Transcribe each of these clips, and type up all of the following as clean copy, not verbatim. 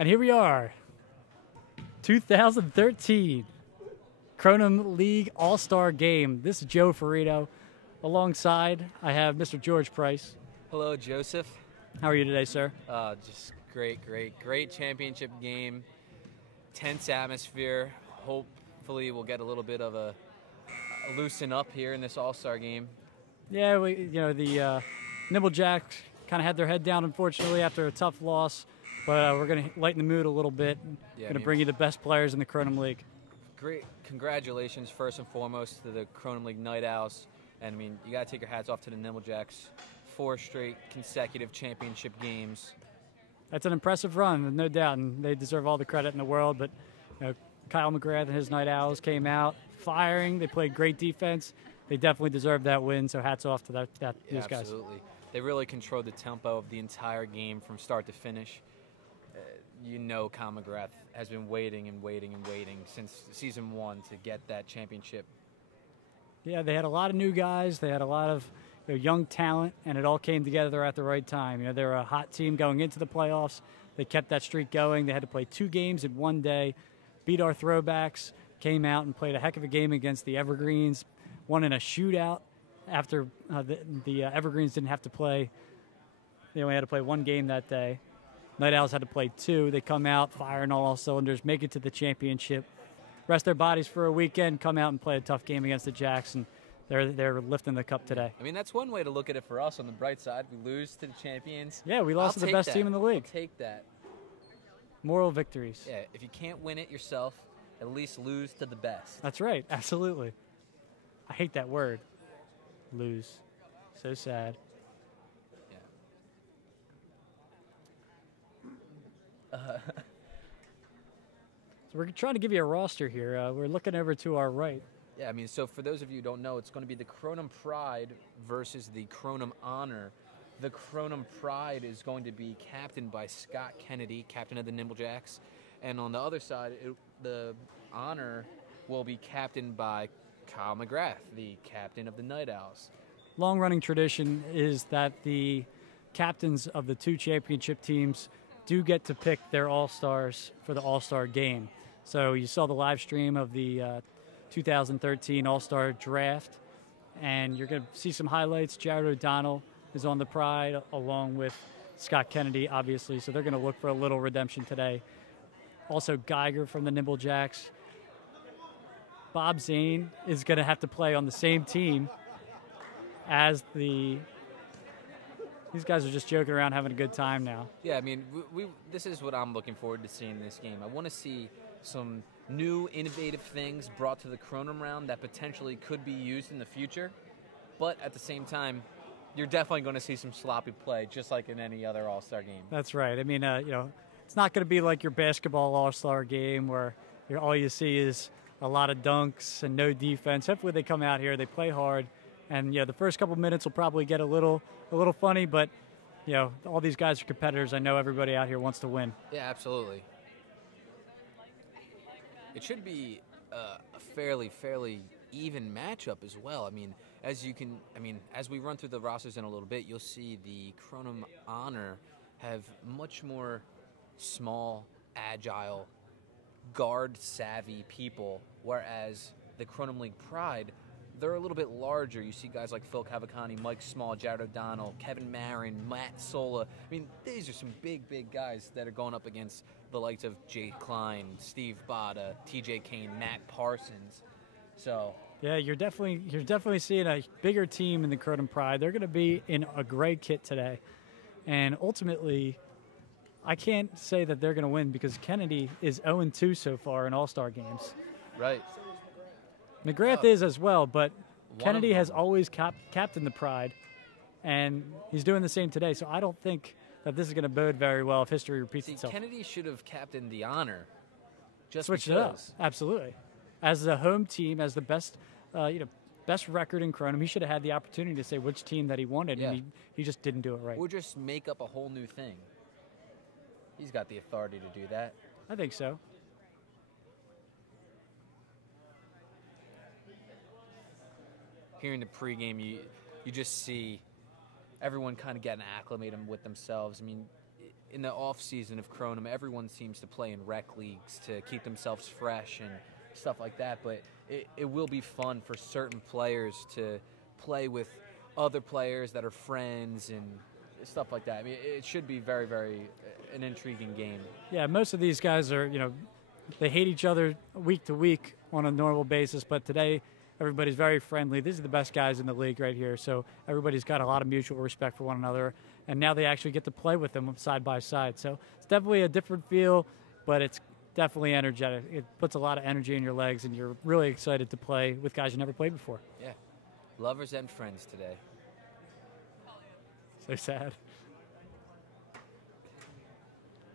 And here we are, 2013 Kronum League All-Star Game. This is Joe Ferrito. Alongside, I have Mr. George Price. Hello, Joseph. How are you today, sir? Just great championship game. Tense atmosphere. Hopefully we'll get a little bit of a loosen up here in this All-Star game. Yeah, the Nimblejacks kind of had their head down, unfortunately, after a tough loss. But we're going to lighten the mood a little bit. Going to bring you the best players in the Kronum League. Great. Congratulations, first and foremost, to the Kronum League Night Owls. And, you got to take your hats off to the Nimblejacks. 4 straight consecutive championship games. That's an impressive run, no doubt, and they deserve all the credit in the world. But Kyle McGrath and his Night Owls came out firing. They played great defense. They definitely deserved that win, so hats off to those guys. Absolutely. They really controlled the tempo of the entire game from start to finish. Kyle McGrath has been waiting since season 1 to get that championship. Yeah, they had a lot of new guys. They had a lot of young talent, and it all came together at the right time. They were a hot team going into the playoffs. They kept that streak going. They had to play 2 games in one day, beat our throwbacks, came out and played a heck of a game against the Evergreens, won in a shootout after the Evergreens didn't have to play. They only had to play 1 game that day. Night Owls had to play 2. They come out, firing all cylinders, make it to the championship, rest their bodies for a weekend, come out and play a tough game against the Jacks, and they're lifting the cup today. That's one way to look at it for us on the bright side. We lose to the champions. Yeah, we lost to the best team in the league. I'll take that. Moral victories. Yeah, if you can't win it yourself, at least lose to the best. That's right, absolutely. I hate that word, lose. So sad. So we're trying to give you a roster here. We're looking over to our right. Yeah, so for those of you who don't know, it's going to be the Kronum Pride versus the Kronum Honor. The Kronum Pride is going to be captained by Scott Kennedy, captain of the Nimblejacks. And on the other side, the Honor will be captained by Kyle McGrath, the captain of the Night Owls. Long-running tradition is that the captains of the 2 championship teams do get to pick their All-Stars for the All-Star Game. So you saw the live stream of the 2013 All-Star Draft, and you're going to see some highlights. Jared O'Donnell is on the Pride, along with Scott Kennedy, obviously, so they're going to look for a little redemption today. Also, Geiger from the Nimblejacks. Bob Zane is going to have to play on the same team as these guys are just joking around, having a good time now. Yeah, this is what I'm looking forward to seeing in this game. I want to see some new, innovative things brought to the Kronum round that potentially could be used in the future. But at the same time, you're definitely going to see some sloppy play, just like in any other All-Star game. That's right. It's not going to be like your basketball All-Star game where all you see is a lot of dunks and no defense. Hopefully they come out here, they play hard, and the first couple minutes will probably get a little funny, but all these guys are competitors. I know everybody out here wants to win. Yeah, absolutely. It should be a fairly even matchup as well. As we run through the rosters in a little bit, you'll see the Kronum Honor have much more small, agile, guard-savvy people, whereas the Kronum League Pride, they're a little bit larger. You see guys like Phil Cavalcante, Mike Small, Jared O'Donnell, Kevin Marin, Matt Sola. These are some big guys that are going up against the likes of Jay Klein, Steve Botta, TJ Kane, Matt Parsons. So yeah, you're definitely seeing a bigger team in the Kronum Pride. They're going to be in a gray kit today, and ultimately, I can't say that they're going to win because Kennedy is 0-2 so far in All-Star games. Right. McGrath is as well, but Kennedy has always captained the Pride, and he's doing the same today. So I don't think that this is going to bode very well if history repeats itself. Kennedy should have captained the Honor. Switch it up. Absolutely. As the home team, as the best record in Kronum, he should have had the opportunity to say which team that he wanted, and he just didn't do it right. Or just make up a whole new thing. He's got the authority to do that. I think so. Here in the pregame, you just see everyone kind of getting acclimated with themselves. in the off season of Kronum, everyone seems to play in rec leagues to keep themselves fresh and stuff like that. But it will be fun for certain players to play with other players that are friends and stuff like that. I mean, it should be very, very an intriguing game. Yeah, most of these guys are, they hate each other week to week on a normal basis, but today everybody's very friendly. These are the best guys in the league right here, so everybody's got a lot of mutual respect for one another, and now they actually get to play with them side by side. So it's definitely a different feel, but it's definitely energetic. It puts a lot of energy in your legs, and you're really excited to play with guys you never played before. Yeah, lovers and friends today. So sad.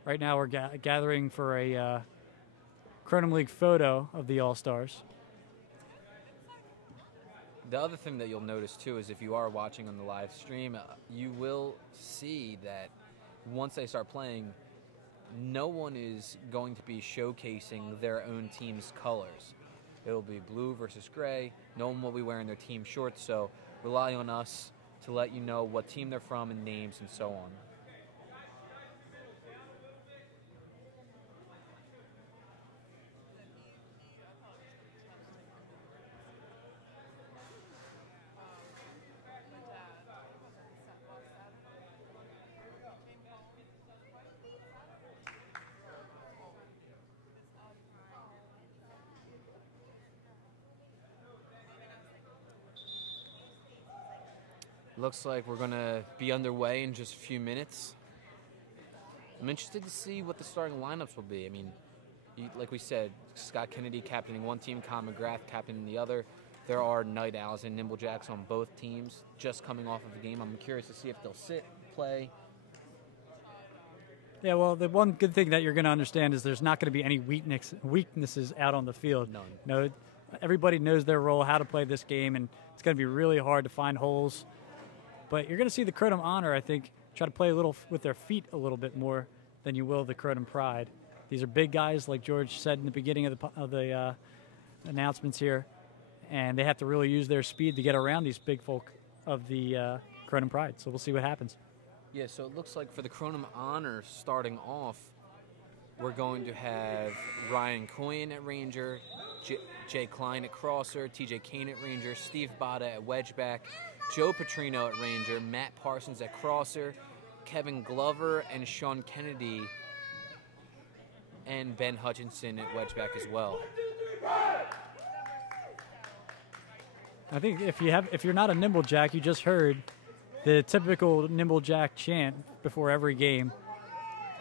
Right now we're gathering for a Kronum League photo of the All-Stars. The other thing that you'll notice, too, is if you are watching on the live stream, you will see that once they start playing, no one is going to be showcasing their own team's colors. It'll be blue versus gray. No one will be wearing their team shorts, so rely on us to let you know what team they're from and names and so on. Looks like we're going to be underway in just a few minutes. I'm interested to see what the starting lineups will be. I mean, like we said, Scott Kennedy captaining one team, Con McGrath captaining the other. There are Night Owls and Nimblejacks on both teams just coming off of the game. I'm curious to see if they'll sit, play. Yeah, well, the one good thing that you're going to understand is there's not going to be any weaknesses out on the field. None. No, everybody knows their role, how to play this game, and it's going to be really hard to find holes. But you're going to see the Kronum Honor, I think, try to play a little with their feet a little bit more than you will the Kronum Pride. These are big guys, like George said in the beginning of the announcements here, and they have to really use their speed to get around these big folk of the Kronum Pride. So we'll see what happens. Yeah, so it looks like for the Kronum Honor starting off, we're going to have Ryan Coyne at Ranger, Jay Klein at Crosser, TJ Kane at Ranger, Steve Botta at Wedgeback, Joe Petrino at Ranger, Matt Parsons at Crosser, Kevin Glover and Sean Kennedy, and Ben Hutchinson at Wedgeback as well. I think if you're not a Nimblejack, you just heard the typical Nimblejack chant before every game.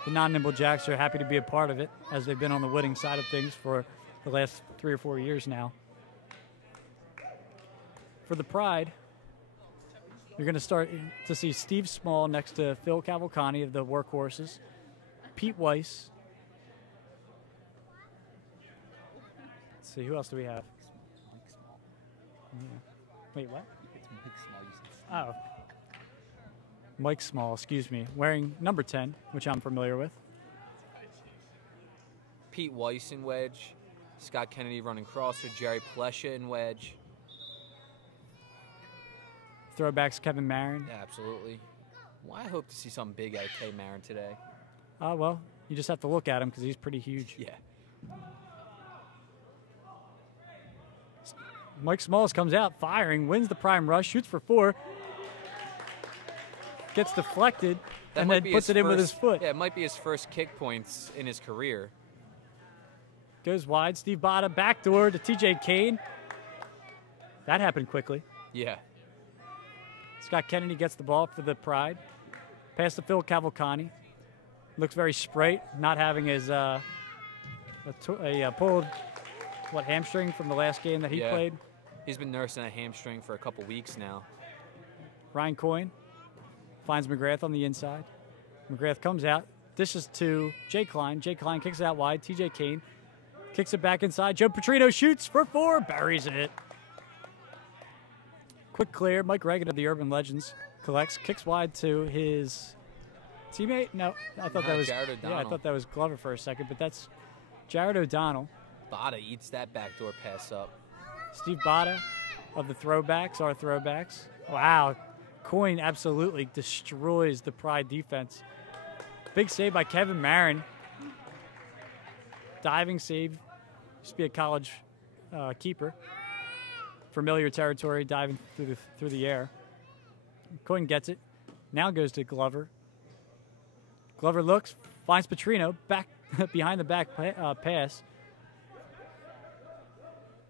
The non-Nimblejacks are happy to be a part of it, as they've been on the winning side of things for the last 3 or 4 years now. For the Pride, you're going to start to see Steve Small next to Phil Cavalcante of the Workhorses, Pete Weiss. Let's see, who else do we have? Mike Small. Yeah. Wait, what? It's Mike Small. You said Oh. Mike Small, excuse me, wearing number 10, which I'm familiar with. Pete Weiss in wedge, Scott Kennedy running crosser, Jerry Plesha in wedge. Throwbacks, Kevin Marin. Yeah, absolutely. Well, I hope to see something big out of Kay Marin today. Well, you just have to look at him because he's pretty huge. Yeah. Mike Smalls comes out firing, wins the prime rush, shoots for 4, gets deflected, and then puts it in with his foot. Yeah, it might be his first kick points in his career. Goes wide. Steve Botta, backdoor to TJ Kane. That happened quickly. Yeah. Scott Kennedy gets the ball for the Pride. Pass to Phil Cavalcante. Looks very sprite, not having his pulled hamstring from the last game that he played. He's been nursing a hamstring for a couple weeks now. Ryan Coyne finds McGrath on the inside. McGrath comes out, dishes to Jay Klein. Jay Klein kicks it out wide. TJ Kane kicks it back inside. Joe Petrino shoots for 4, buries it. Quick clear. Mike Reagan of the Urban Legends collects, kicks wide to his teammate. No, I thought that was Jared O'Donnell. I thought that was Glover for a second, but that's Jared O'Donnell. Botta eats that backdoor pass up. Steve Botta of the Throwbacks, our Throwbacks. Wow, Coyne absolutely destroys the Pride defense. Big save by Kevin Marin. Diving save. Used to be a college keeper. Familiar territory, diving through the air. Coyne gets it. Now goes to Glover. Glover looks, finds Petrino back behind the back pass.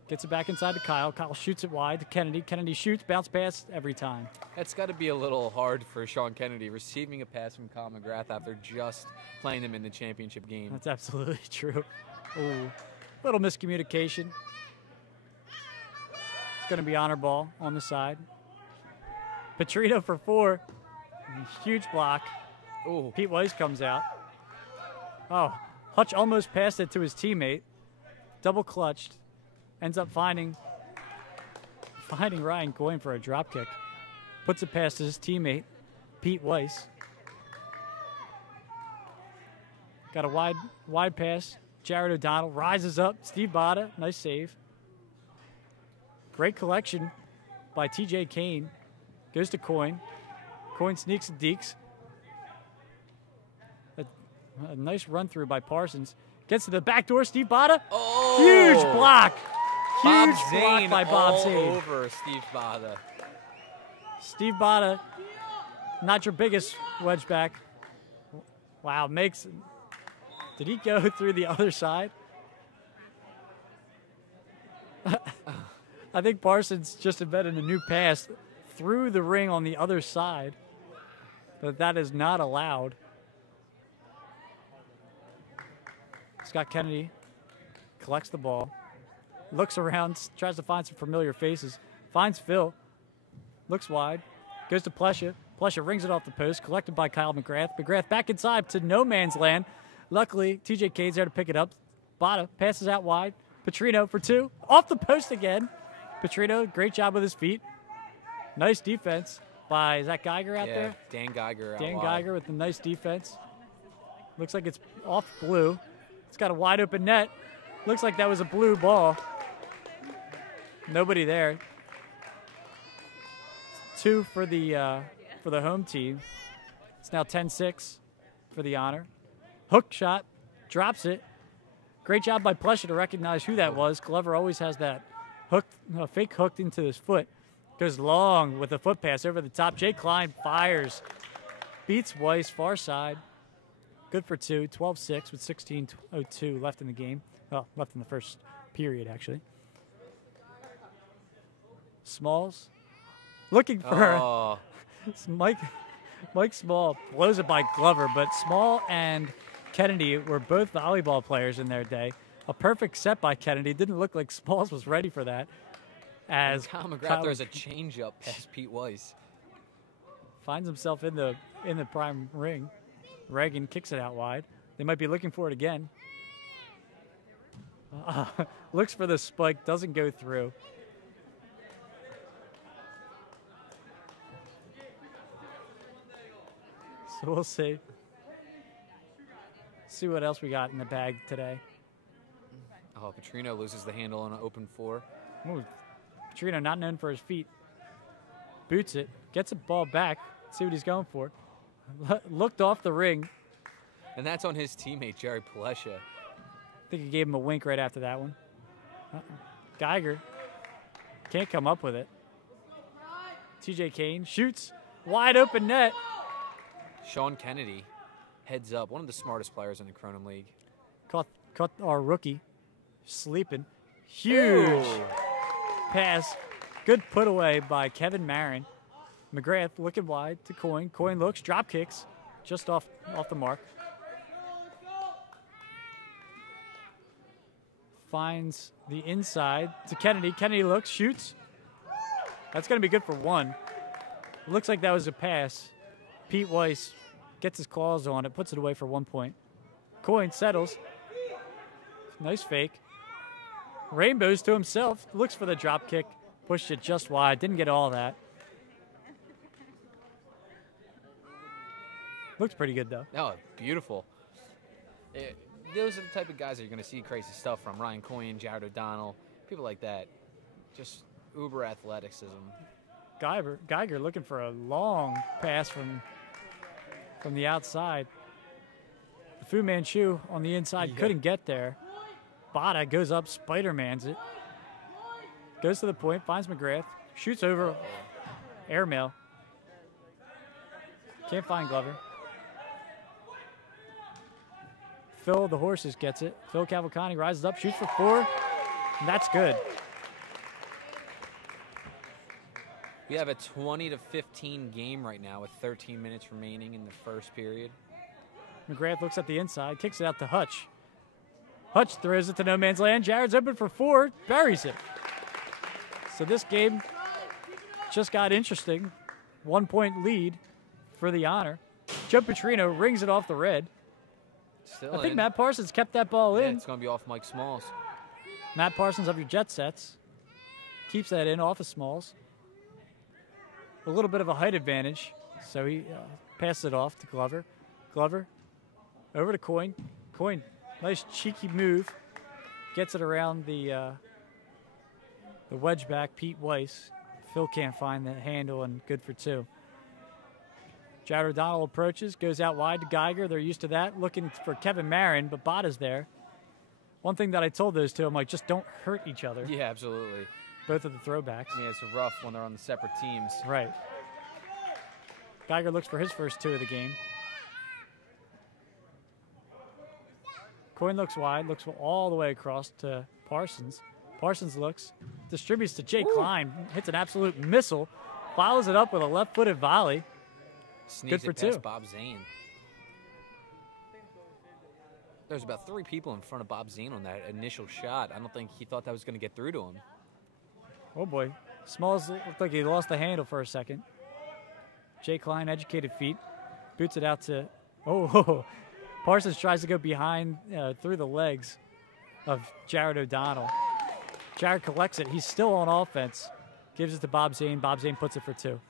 Gets it back inside to Kyle. Kyle shoots it wide to Kennedy. Kennedy shoots, bounce pass every time. That's got to be a little hard for Sean Kennedy, receiving a pass from Kyle McGrath after just playing them in the championship game. That's absolutely true. Ooh, little miscommunication. It's going to be honor ball on the side. Petrino for 4. Huge block. Ooh. Pete Weiss comes out. Oh, Hutch almost passed it to his teammate. Double clutched. Ends up finding Ryan Coyne for a drop kick. Puts it past his teammate, Pete Weiss. Got a wide pass. Jared O'Donnell rises up. Steve Botta, nice save. Great collection by TJ Kane. Goes to Coyne. Coyne sneaks to Deeks. A nice run through by Parsons. Gets to the back door. Steve Botta. Oh! Huge block. Bob Huge block Zane by Bob all Zane. over Steve Botta. Steve Botta, not your biggest wedge back. Wow, makes. Did he go through the other side? I think Parsons just invented a new pass through the ring on the other side, but that is not allowed. Scott Kennedy collects the ball, looks around, tries to find some familiar faces, finds Phil, looks wide, goes to Plesha. Plesha rings it off the post, collected by Kyle McGrath. McGrath back inside to no man's land. Luckily, TJ Kane's there to pick it up. Botta passes out wide. Petrino for 2. Off the post again. Petrino, great job with his feet. Nice defense by, is that Geiger out there? Dan Geiger out Dan wide. Geiger with the nice defense. Looks like it's off blue. It's got a wide open net. Looks like that was a blue ball. Nobody there. 2 for the home team. It's now 10-6 for the honor. Hook shot, drops it. Great job by Plesha to recognize who that was. Glover always has that fake hooked into his foot. Goes long with a foot pass over the top. Jay Klein fires. Beats Weiss, far side. Good for 2, 12-6 with 16:02 left in the game. Well, left in the first period, actually. Smalls looking for Mike Small blows it by Glover, but Small and Kennedy were both volleyball players in their day. A perfect set by Kennedy. Didn't look like Smalls was ready for that. As Kyle McGrath throws a changeup past Pete Weiss. Finds himself in the prime ring. Reagan kicks it out wide. They might be looking for it again. Looks for the spike, doesn't go through. So we'll see. See what else we got in the bag today. Oh, Petrino loses the handle on an open 4. Ooh, Petrino not known for his feet. Boots it, gets the ball back. See what he's going for. Looked off the ring. And that's on his teammate, Jerry Plesha. I think he gave him a wink right after that one. Geiger can't come up with it. TJ Kane shoots. Wide open net. Sean Kennedy heads up. One of the smartest players in the Kronum League. Caught our rookie sleeping. Huge Ooh. pass. Good put away by Kevin Marin. McGrath looking wide to Coyne. Coyne looks, drop kicks, just off the mark. Finds the inside to Kennedy. Kennedy looks, shoots. That's going to be good for 1. Looks like that was a pass. Pete Weiss gets his claws on it, puts it away for 1 point. Coyne settles. Nice fake. Rainbows to himself. Looks for the drop kick. Pushed it just wide. Didn't get all that. Looks pretty good, though. Oh, beautiful. Those are the type of guys that you're going to see crazy stuff from. Ryan Coyne, Jared O'Donnell, people like that. Just uber athleticism. Geiger looking for a long pass from the outside. Fu Manchu on the inside Yeah. couldn't get there. Bada goes up, Spider-Mans it. Goes to the point, finds McGrath, shoots over, airmail. Can't find Glover. Phil, the horses, gets it. Phil Cavalcante rises up, shoots for 4, and that's good. We have a 20-15 game right now with 13 minutes remaining in the first period. McGrath looks at the inside, kicks it out to Hutch. Hutch throws it to no man's land. Jared's open for 4, buries it. So this game just got interesting. 1-point lead for the Honor. Joe Petrino rings it off the red. Still I think in. Matt Parsons kept that ball Yeah, in. it's going to be off Mike Smalls. Matt Parsons of your Jet Sets keeps that in off of Smalls. A little bit of a height advantage, so he passes it off to Glover. Glover over to Coyne. Coyne, nice cheeky move. Gets it around the wedge back, Pete Weiss. Phil can't find the handle, and good for 2. Jared O'Donnell approaches, goes out wide to Geiger. They're used to that. Looking for Kevin Marin, but Bada's there. One thing that I told those two, I'm like, just don't hurt each other. Yeah, absolutely. Both of the throwbacks. I mean, it's rough when they're on the separate teams. Right. Geiger looks for his first 2 of the game. Coyne looks wide, looks all the way across to Parsons. Parsons looks, distributes to Jay Klein, hits an absolute missile, follows it up with a left-footed volley. Sneaks for it past 2. Bob Zane. There's about 3 people in front of Bob Zane on that initial shot. I don't think he thought that was going to get through to him. Oh boy, Smalls looked like he lost the handle for a second. Jay Klein, educated feet, boots it out to, Parsons tries to go behind, through the legs of Jared O'Donnell. Jared collects it, he's still on offense, gives it to Bob Zane. Bob Zane puts it for 2.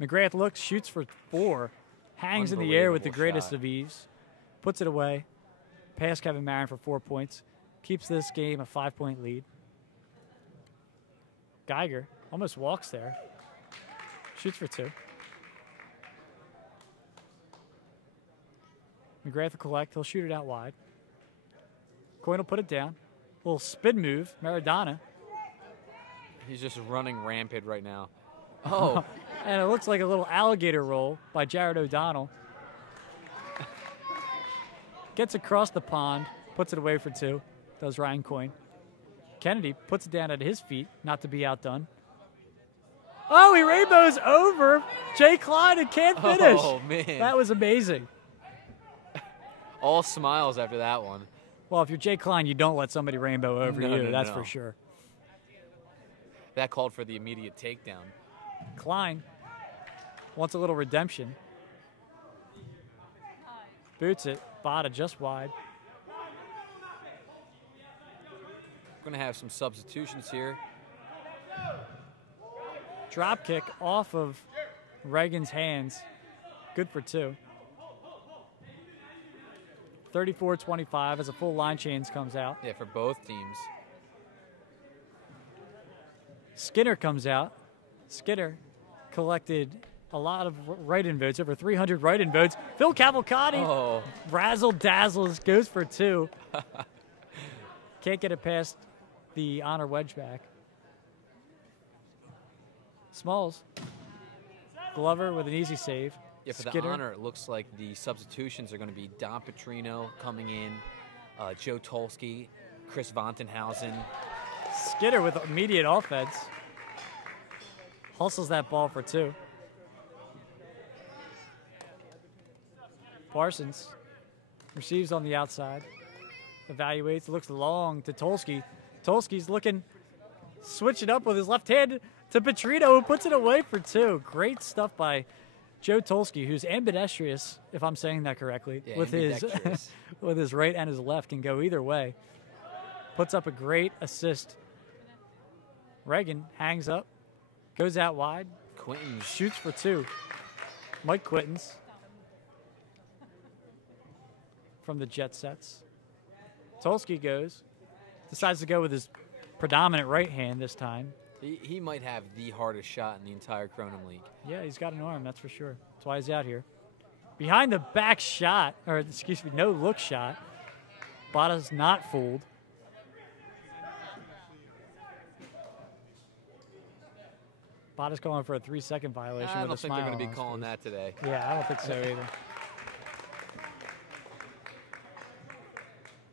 McGrath looks, shoots for 4, hangs in the air with the greatest shot. of ease, puts it away, past Kevin Marin for 4 points, keeps this game a 5-point lead. Geiger almost walks there, shoots for 2. McGrath will collect, he'll shoot it out wide. Coyne will put it down, little spin move, Maradona. He's just running rampant right now. Oh, And it looks like a little alligator roll by Jared O'Donnell. Gets across the pond, puts it away for 2, does Ryan Coyne. Kennedy puts it down at his feet, not to be outdone. Oh, he rainbows over Jay Klein and can't finish. Oh, man. That was amazing. All smiles after that one. Well, if you're Jay Klein, you don't let somebody rainbow over No, you, no, that's no. for sure. That called for the immediate takedown. Klein wants a little redemption. Boots it, Bada just wide. We're going to have some substitutions here. Drop kick off of Reagan's hands. Good for 2. 34-25 as a full line change comes out. Yeah, for both teams. Skinner comes out. Skinner collected a lot of write-in votes, over 300 write-in votes. Phil Cavalcante Oh, razzle-dazzles, goes for 2. Can't get it past the Honor wedge back. Smalls. Glover with an easy save. yeah, for the Skinner. Honor, it looks like the substitutions are going to be Don Petrino coming in, Joe Tolsky, Chris Vontenhausen. Skinner with immediate offense. Hustles that ball for 2. Parsons receives on the outside. Evaluates, looks long to Tolsky. Tolsky's looking, switch it up with his left hand to Petrino, who puts it away for 2. Great stuff by Joe Tolsky, who's ambidextrous, if I'm saying that correctly, Yeah, with his ambidextrous. with his right and his left, can go either way. Puts up a great assist. Reagan hangs up, goes out wide, Quinton. shoots for 2. Mike Quittens from the Jet Sets. Tolsky goes, decides to go with his predominant right hand this time. He might have the hardest shot in the entire Kronum League. Yeah, he's got an arm, that's for sure. That's why he's out here. Behind the back shot, or excuse me, no look shot. Bada's not fooled. Bada's calling for a 3-second violation. I with don't a think smile they're going to on be his calling face. that today. Yeah, I don't think so either.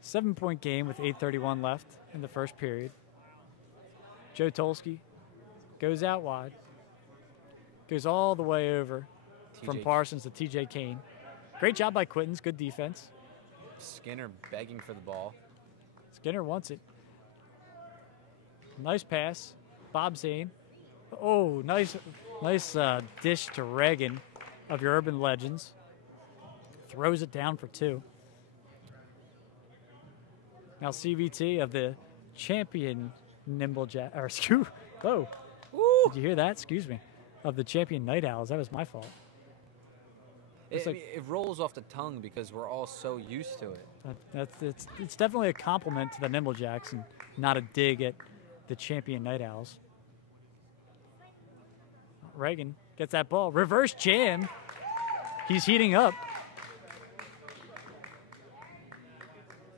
7-point game with 8:31 left in the first period. Joe Tolsky goes out wide. Goes all the way over from Parsons to TJ Kane. Great job by Quittens. Good defense. Skinner begging for the ball. Skinner wants it. Nice pass. Bob Zane. Oh, nice dish to Reagan of your urban legends. Throws it down for 2. Now CVT of the champion Nimblejack, or excuse, whoa, Ooh. did you hear that? Excuse me. Of the champion Night Owls. That was my fault. It rolls off the tongue because we're all so used to it. It's definitely a compliment to the Nimblejacks and not a dig at the champion Night Owls. Reagan gets that ball. Reverse jam. He's heating up.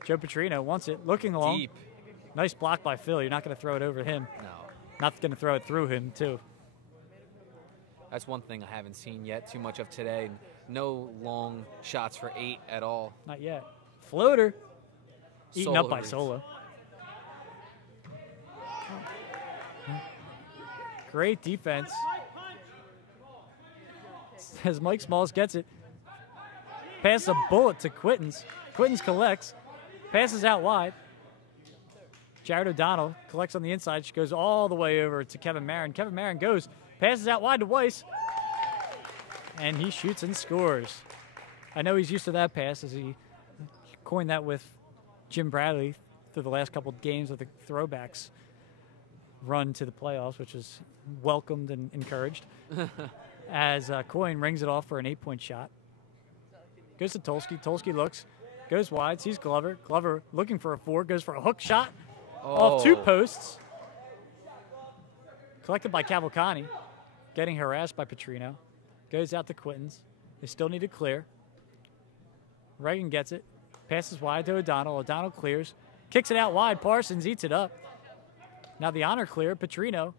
Joe Petrino wants it. Looking along. Deep. Nice block by Phil. You're not going to throw it over him. No. Not going to throw it through him, too. That's one thing I haven't seen yet too much of today. No long shots for 8 at all. Not yet. Floater. Eaten up by reads. Solo. Great defense. As Mike Smalls gets it. Pass a bullet to Quittens. Quittens collects. Passes out wide. Jared O'Donnell collects on the inside. She goes all the way over to Kevin Marin. Kevin Marin goes. Passes out wide to Weiss. And he shoots and scores. I know he's used to that pass as he coined that with Jim Bradley through the last couple of games of the throwbacks run to the playoffs, which is welcomed and encouraged. As Coyne rings it off for an 8-point shot. Goes to Tolsky. Tolsky looks. Goes wide. Sees Glover. Glover looking for a 4. Goes for a hook shot. Off 2 posts. Collected by Cavalcani. Getting harassed by Petrino. Goes out to Quittens. They still need to clear. Reagan gets it. Passes wide to O'Donnell. O'Donnell clears. Kicks it out wide. Parsons eats it up. Now the honor clear. Petrino.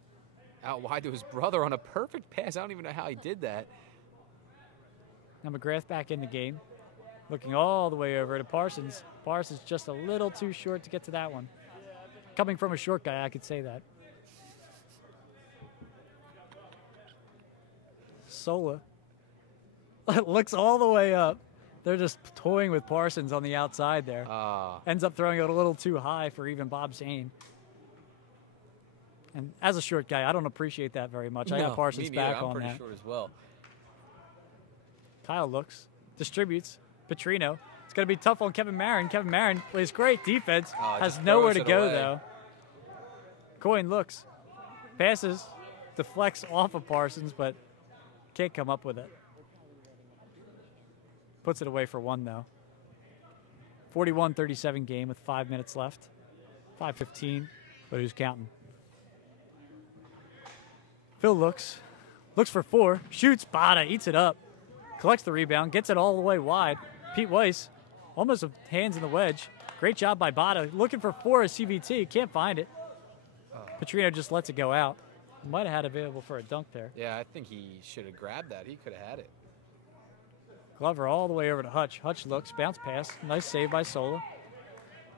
Out wide to his brother on a perfect pass. I don't even know how he did that. Now McGrath back in the game. Looking all the way over to Parsons. Parsons just a little too short to get to that one. Coming from a short guy, I could say that. Sola looks all the way up. They're just toying with Parsons on the outside there. Ends up throwing it a little too high for even Bob Zane. And as a short guy, I don't appreciate that very much. I got Parsons back on that. I'm pretty short as well. Kyle looks, distributes. Petrino. It's going to be tough on Kevin Marin. Kevin Marin plays great defense. Has nowhere to go, though. Coyne looks. Passes. Deflects off of Parsons, but can't come up with it. Puts it away for 1, though. 41-37 game with 5 minutes left. 5:15, but who's counting? Phil looks. Looks for 4. Shoots. Bada eats it up. Collects the rebound. Gets it all the way wide. Pete Weiss almost hands in the wedge. Great job by Bada. Looking for 4 as CVT. Can't find it. Petrino just lets it go out. Might have had available for a dunk there. Yeah, I think he should have grabbed that. He could have had it. Glover all the way over to Hutch. Hutch looks. Bounce pass. Nice save by Sola.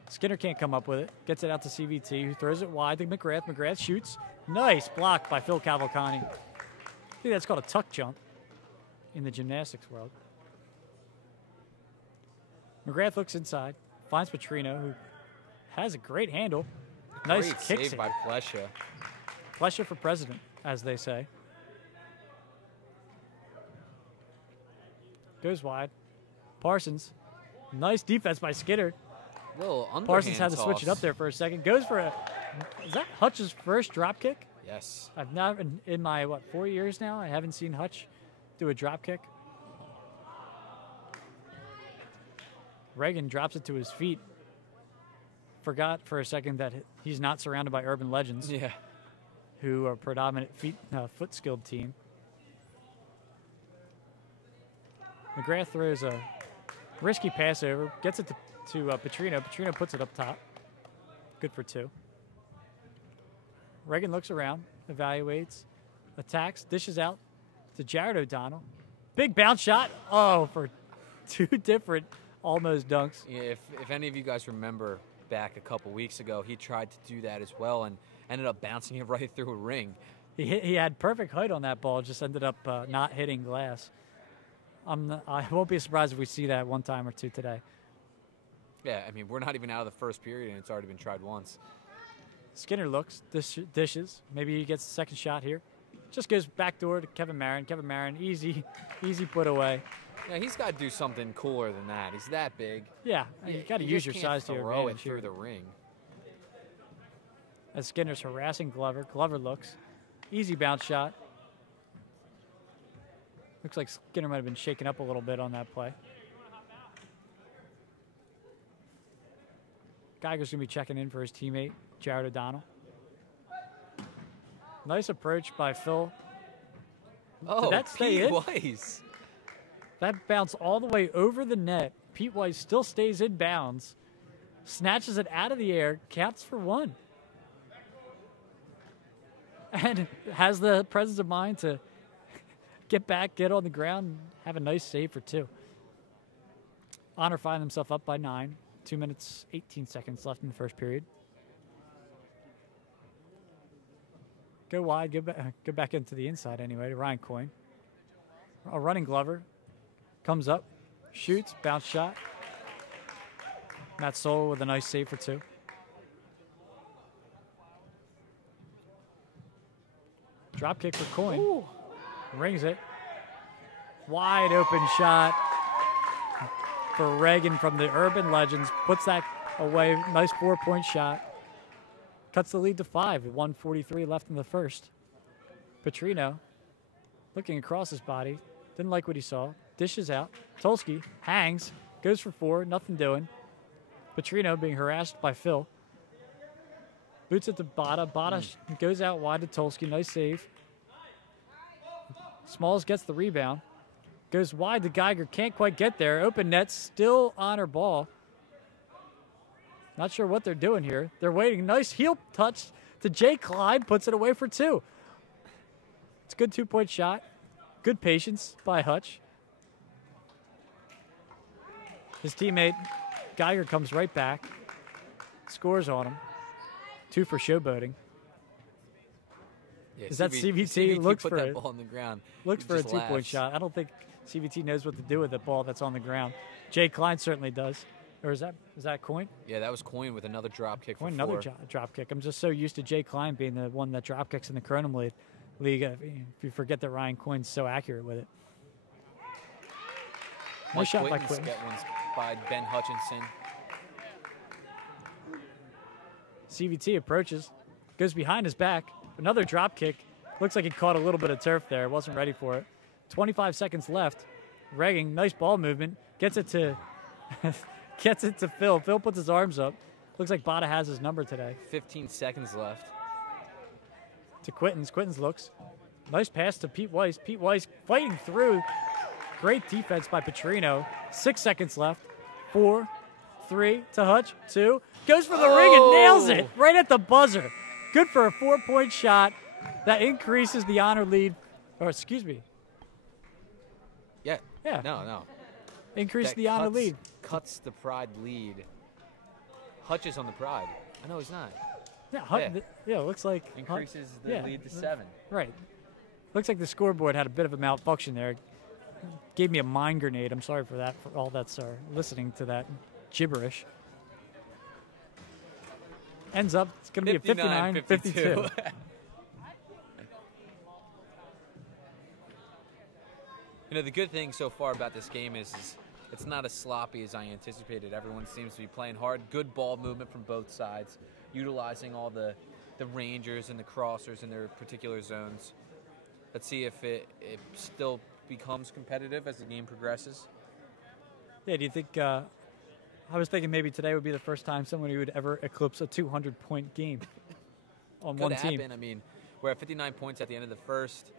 Skinner can't come up with it. Gets it out to CVT, who throws it wide to McGrath. McGrath shoots. Nice block by Phil Cavalcani. I think that's called a tuck jump in the gymnastics world. McGrath looks inside, finds Petrino, who has a great handle. Nice Great kick save by Plesha. Plesha for president, as they say. Goes wide. Parsons. Nice defense by Skinner. Little underhand Parsons had to toss. switch it up there for a second. Goes for a... Is that Hutch's first drop kick? Yes. I've never, in my, 4 years now, I haven't seen Hutch do a drop kick. Reagan drops it to his feet. Forgot for a second that he's not surrounded by urban legends. Yeah. Who are a predominant foot skilled team. McGrath throws a risky pass over, gets it to Petrino. Petrino puts it up top. Good for 2. Reagan looks around, evaluates, attacks, dishes out to Jared O'Donnell. Big bounce shot. Oh, for 2 different almost dunks. Yeah, if any of you guys remember back a couple weeks ago, he tried to do that as well and ended up bouncing it right through a ring. He had perfect height on that ball, just ended up not hitting glass. I won't be surprised if we see that one time or two today. Yeah, I mean, we're not even out of the first period, and it's already been tried once. Skinner looks, dishes. Maybe he gets a second shot here. Just goes back door to Kevin Marin. Kevin Marin, easy put away. Yeah, he's got to do something cooler than that. He's that big. Yeah, you got to use your size to your throw it advantage through here. the ring. As Skinner's harassing Glover. Glover looks. Easy bounce shot. Looks like Skinner might have been shaken up a little bit on that play. Geiger's going to be checking in for his teammate, Jared O'Donnell. Nice approach by Phil. Oh, Did that stay Pete in? Weiss. That bounced all the way over the net. Pete Weiss still stays in bounds. Snatches it out of the air. Counts for 1. And has the presence of mind to get back, get on the ground, and have a nice save for 2. Honor find himself up by 9. 2 minutes, 18 seconds left in the first period. Go wide, go back into the inside anyway to Ryan Coyne. A running Glover. Comes up, shoots, bounce shot. Matt Soul with a nice save for 2. Drop kick for Coyne. Ooh. Rings it. Wide open shot for Reagan from the Urban Legends. Puts that away. Nice 4-point shot. Cuts the lead to 5 with 1:43 left in the first. Petrino looking across his body. Didn't like what he saw. Dishes out. Tulski hangs. Goes for 4. Nothing doing. Petrino being harassed by Phil. Boots it to Bada. Bada goes out wide to Tulski. Nice save. Smalls gets the rebound. Goes wide to Geiger. Can't quite get there. Open net. Still Honor ball. Not sure what they're doing here. They're waiting. Nice heel touch to Jay Klein. Puts it away for 2. It's a good 2-point shot. Good patience by Hutch. His teammate Geiger comes right back. Scores on him. 2 for showboating. Yeah, Is that CVT? Looks put for that it. ball on the ground. Looks He for a just 2-point laughs. shot. I don't think CVT knows what to do with the ball that's on the ground. Jay Klein certainly does. Or is that Coyne? Yeah, that was Coyne with another drop kick for Coyne, 4. another drop kick. I'm just so used to Jay Klein being the one that drop kicks in the Kronum league. If you forget that Ryan Coyne's so accurate with it. Nice Mike shot by Quitten's Quitten. get ones by Ben Hutchinson. CVT approaches, goes behind his back. Another drop kick. Looks like he caught a little bit of turf there. Wasn't ready for it. 25 seconds left. Regging, nice ball movement. Gets it to Phil. Phil puts his arms up. Looks like Bada has his number today. 15 seconds left. To Quittens. Quittens looks. Nice pass to Pete Weiss. Pete Weiss fighting through. Great defense by Petrino. 6 seconds left. 4, 3 to Hutch. 2. Goes for the ring and nails it right at the buzzer. Good for a 4-point shot. That increases the Honor lead. Or excuse me. Yeah. Yeah. No. Increase That the Honor lead. Cuts the Pride lead. Hutch is on the Pride. No, he's not. Yeah, yeah, it looks like Increases the yeah, lead to 7. Right. Looks like the scoreboard had a bit of a malfunction there. Gave me a mind grenade. I'm sorry for that, for all that's listening to that gibberish. Ends up, it's going to be a 59-52. You know, the good thing so far about this game is it's not as sloppy as I anticipated. Everyone seems to be playing hard. Good ball movement from both sides, utilizing all the rangers and the crossers in their particular zones. Let's see if it still becomes competitive as the game progresses. Yeah, do you think, I was thinking maybe today would be the first time someone would ever eclipse a 200-point game on one team. Could happen. I mean, we're at 59 points at the end of the first.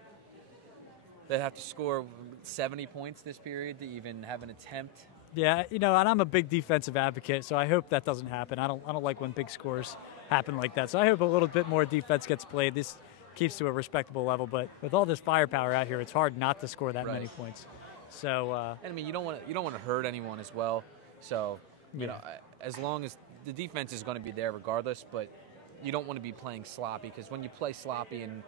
They have to score 70 points this period to even have an attempt. Yeah, and I'm a big defensive advocate, so I hope that doesn't happen. I don't like when big scores happen like that. So I hope a little bit more defense gets played. This keeps to a respectable level, but with all this firepower out here, it's hard not to score that many points. So, and I mean, you don't want to hurt anyone as well. So, you know, as long as the defense is going to be there regardless, but you don't want to be playing sloppy, because when you play sloppy and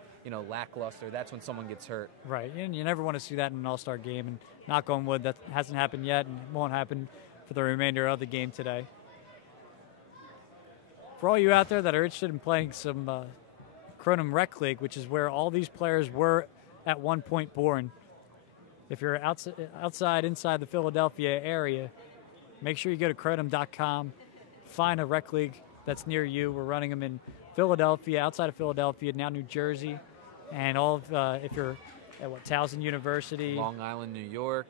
lackluster, that's when someone gets hurt. Right, and you never want to see that in an all-star game. And knock on wood, that hasn't happened yet, and won't happen for the remainder of the game today. For all you out there that are interested in playing some Kronum Rec League, which is where all these players were at one point born, if you're inside the Philadelphia area, make sure you go to Kronum.com, find a rec league that's near you. We're running them in Philadelphia, outside of Philadelphia, now New Jersey, and all of, if you're at Towson University, Long Island, New York.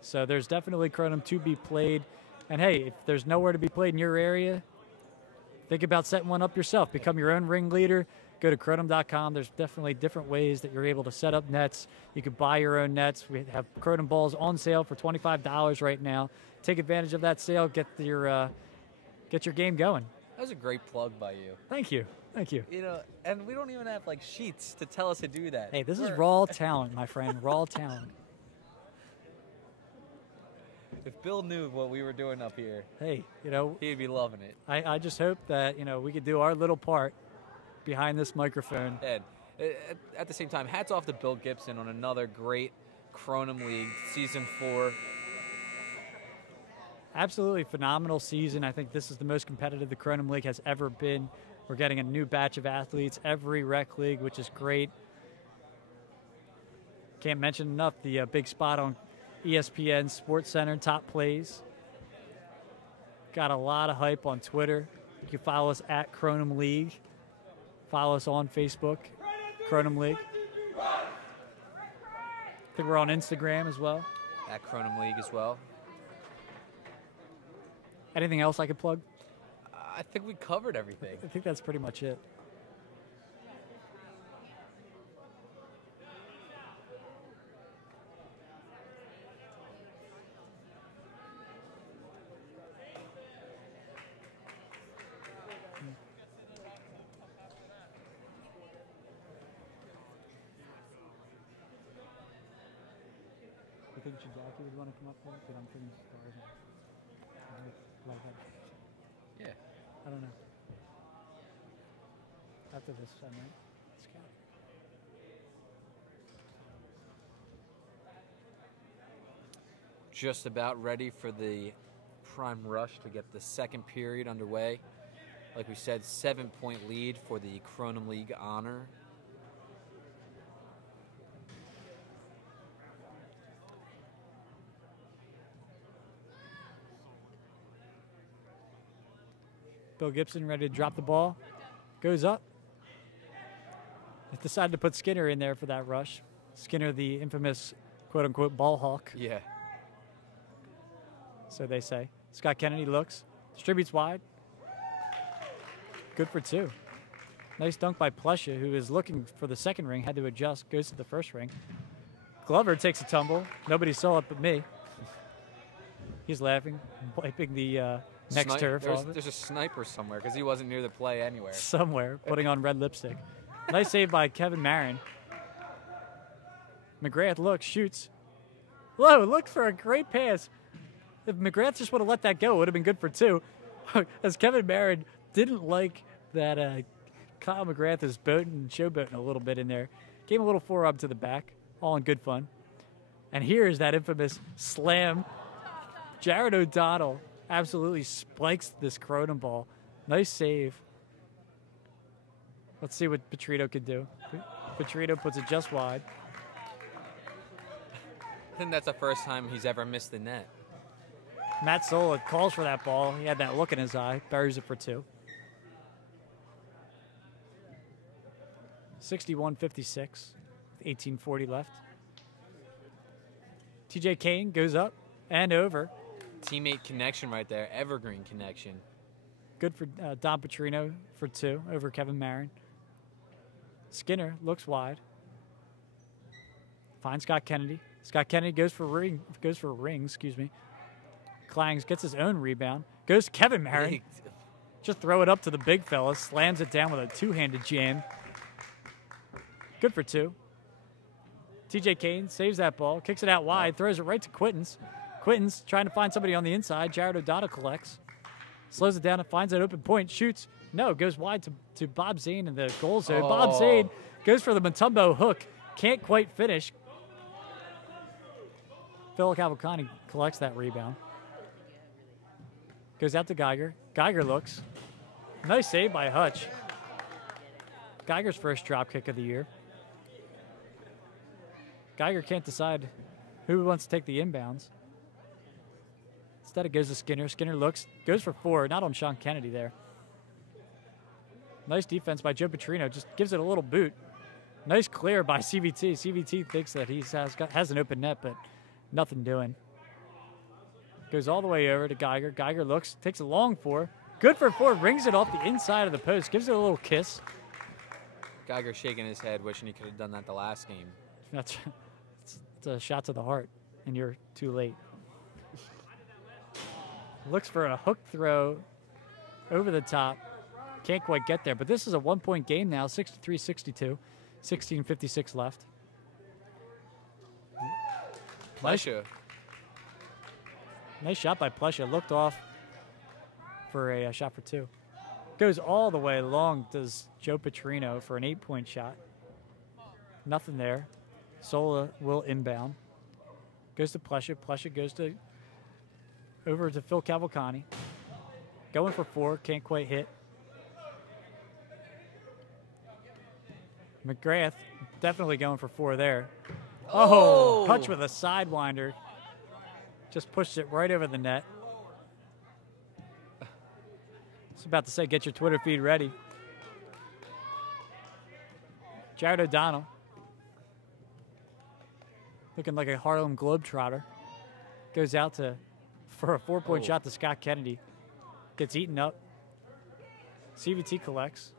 So there's definitely Kronum to be played. And hey, if there's nowhere to be played in your area, think about setting one up yourself. Become your own ringleader. Go to Kronum.com. There's definitely different ways that you're able to set up nets. You can buy your own nets. We have Kronum balls on sale for $25 right now. Take advantage of that sale. Get your game going. That was a great plug by you. Thank you. Thank you. And we don't even have like sheets to tell us to do that. Hey, this is raw talent, my friend. Raw talent. If Bill knew what we were doing up here, hey, he'd be loving it. I just hope that we could do our little part behind this microphone. And at the same time, hats off to Bill Gibson on another great Kronum League Season 4. Absolutely phenomenal season. I think this is the most competitive the Kronum League has ever been. We're getting a new batch of athletes every rec league, which is great. Can't mention enough the big spot on ESPN Sports Center, top plays. Got a lot of hype on Twitter. You can follow us at Kronum League. Follow us on Facebook, Kronum League. I think we're on Instagram as well. At Kronum League as well. Anything else I could plug? I think we covered everything. I think that's pretty much it. You think Jackie would want to come up here? But I'm putting stars on. Like that. Yeah. I don't know. After this, I might scout. Just about ready for the prime rush to get the second period underway. Like we said, 7-point lead for the Kronum League honor. Bill Gibson ready to drop the ball. Goes up. They decided to put Skinner in there for that rush. Skinner, the infamous quote-unquote ball hawk. Yeah. So they say. Scott Kennedy looks. Distributes wide. Good for two. Nice dunk by Plesha, who is looking for the second ring. Had to adjust. Goes to the first ring. Glover takes a tumble. Nobody saw it but me. He's laughing, wiping the next turf off it. There's a sniper somewhere because he wasn't near the play anywhere. Somewhere, putting on red lipstick. Nice save by Kevin Marin. McGrath looks, shoots. Whoa, looked for a great pass. If McGrath just would have let that go, it would have been good for two. As Kevin Marin didn't like that Kyle McGrath is showboating a little bit in there. Gave him a little forearm to the back, all in good fun. And here's that infamous slam. Jared O'Donnell absolutely spikes this Kronum ball. Nice save. Let's see what Petrino can do. Petrino puts it just wide. I think that's the first time he's ever missed the net. Matt Sola calls for that ball. He had that look in his eye. Buries it for two. 61-56. 18:40 left. TJ Kane goes up and over. Teammate connection right there. Evergreen connection. Good for Don Petrino for two over Kevin Marin. Skinner looks wide. Finds Scott Kennedy. Scott Kennedy goes for a ring, excuse me. Clangs gets his own rebound. Goes to Kevin Marin. Just throw it up to the big fella. Slams it down with a two-handed jam. Good for two. TJ Kane saves that ball. Kicks it out wide. Throws it right to Quittens. Quittens trying to find somebody on the inside. Jared O'Donnell collects. Slows it down and finds an open point. Shoots. No, goes wide to Bob Zane in the goal zone. Bob Zane goes for the Mutombo hook. Can't quite finish. Phil Cavalcante collects that rebound. Goes out to Geiger. Geiger looks. Nice save by Hutch. Geiger's first drop kick of the year. Geiger can't decide who wants to take the inbounds. Instead, it goes to Skinner. Skinner looks, goes for four. Not on Sean Kennedy there. Nice defense by Joe Petrino. Just gives it a little boot. Nice clear by CVT. CVT thinks that he has an open net, but nothing doing. Goes all the way over to Geiger. Geiger looks, takes a long four. Good for four. Rings it off the inside of the post. Gives it a little kiss. Geiger shaking his head, wishing he could have done that the last game. It's a shot to the heart, and you're too late. Looks for a hook throw over the top. Can't quite get there, but this is a one-point game now, 63-62. 16:56 left. Plesha. Nice shot by Plesha. Looked off for a shot for two. Goes all the way long, does Joe Petrino for an 8-point shot. Nothing there. Sola will inbound. Goes to Plesha. Plesha goes over to Phil Cavalcante. Going for four. Can't quite hit. McGrath definitely going for four there. Oh, Hutch with a sidewinder. Just pushed it right over the net. I was about to say, get your Twitter feed ready. Jared O'Donnell. Looking like a Harlem Globetrotter. Goes out for a 4-point shot to Scott Kennedy. Gets eaten up. CVT collects.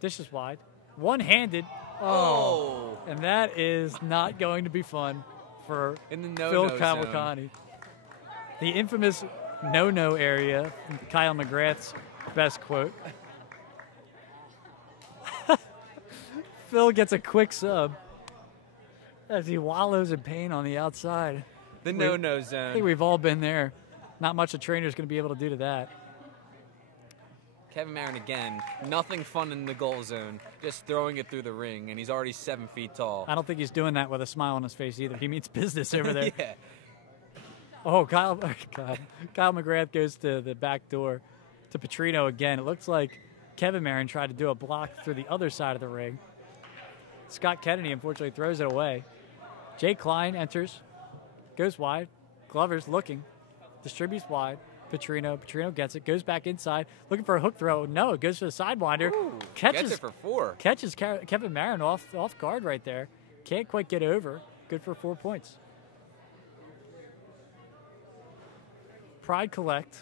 Dishes wide. One-handed. Oh. And that is not going to be fun for Phil Cavalcante. The infamous no-no area, Kyle McGrath's best quote. Phil gets a quick sub as he wallows in pain on the outside. The no-no zone. I think we've all been there. Not much a trainer's going to be able to do to that. Kevin Marin again, nothing fun in the goal zone, just throwing it through the ring, and he's already 7 feet tall. I don't think he's doing that with a smile on his face either. He means business over there. Yeah. Oh, Kyle McGrath goes to the back door to Petrino again. It looks like Kevin Marin tried to do a block through the other side of the ring. Scott Kennedy, unfortunately, throws it away. Jay Klein enters, goes wide. Glover's looking, distributes wide. Petrino gets it, goes back inside, looking for a hook throw. No, it goes for the sidewinder. Gets it for four. Catches Kevin Marin off guard right there. Can't quite get over. Good for 4 points. Pride collect.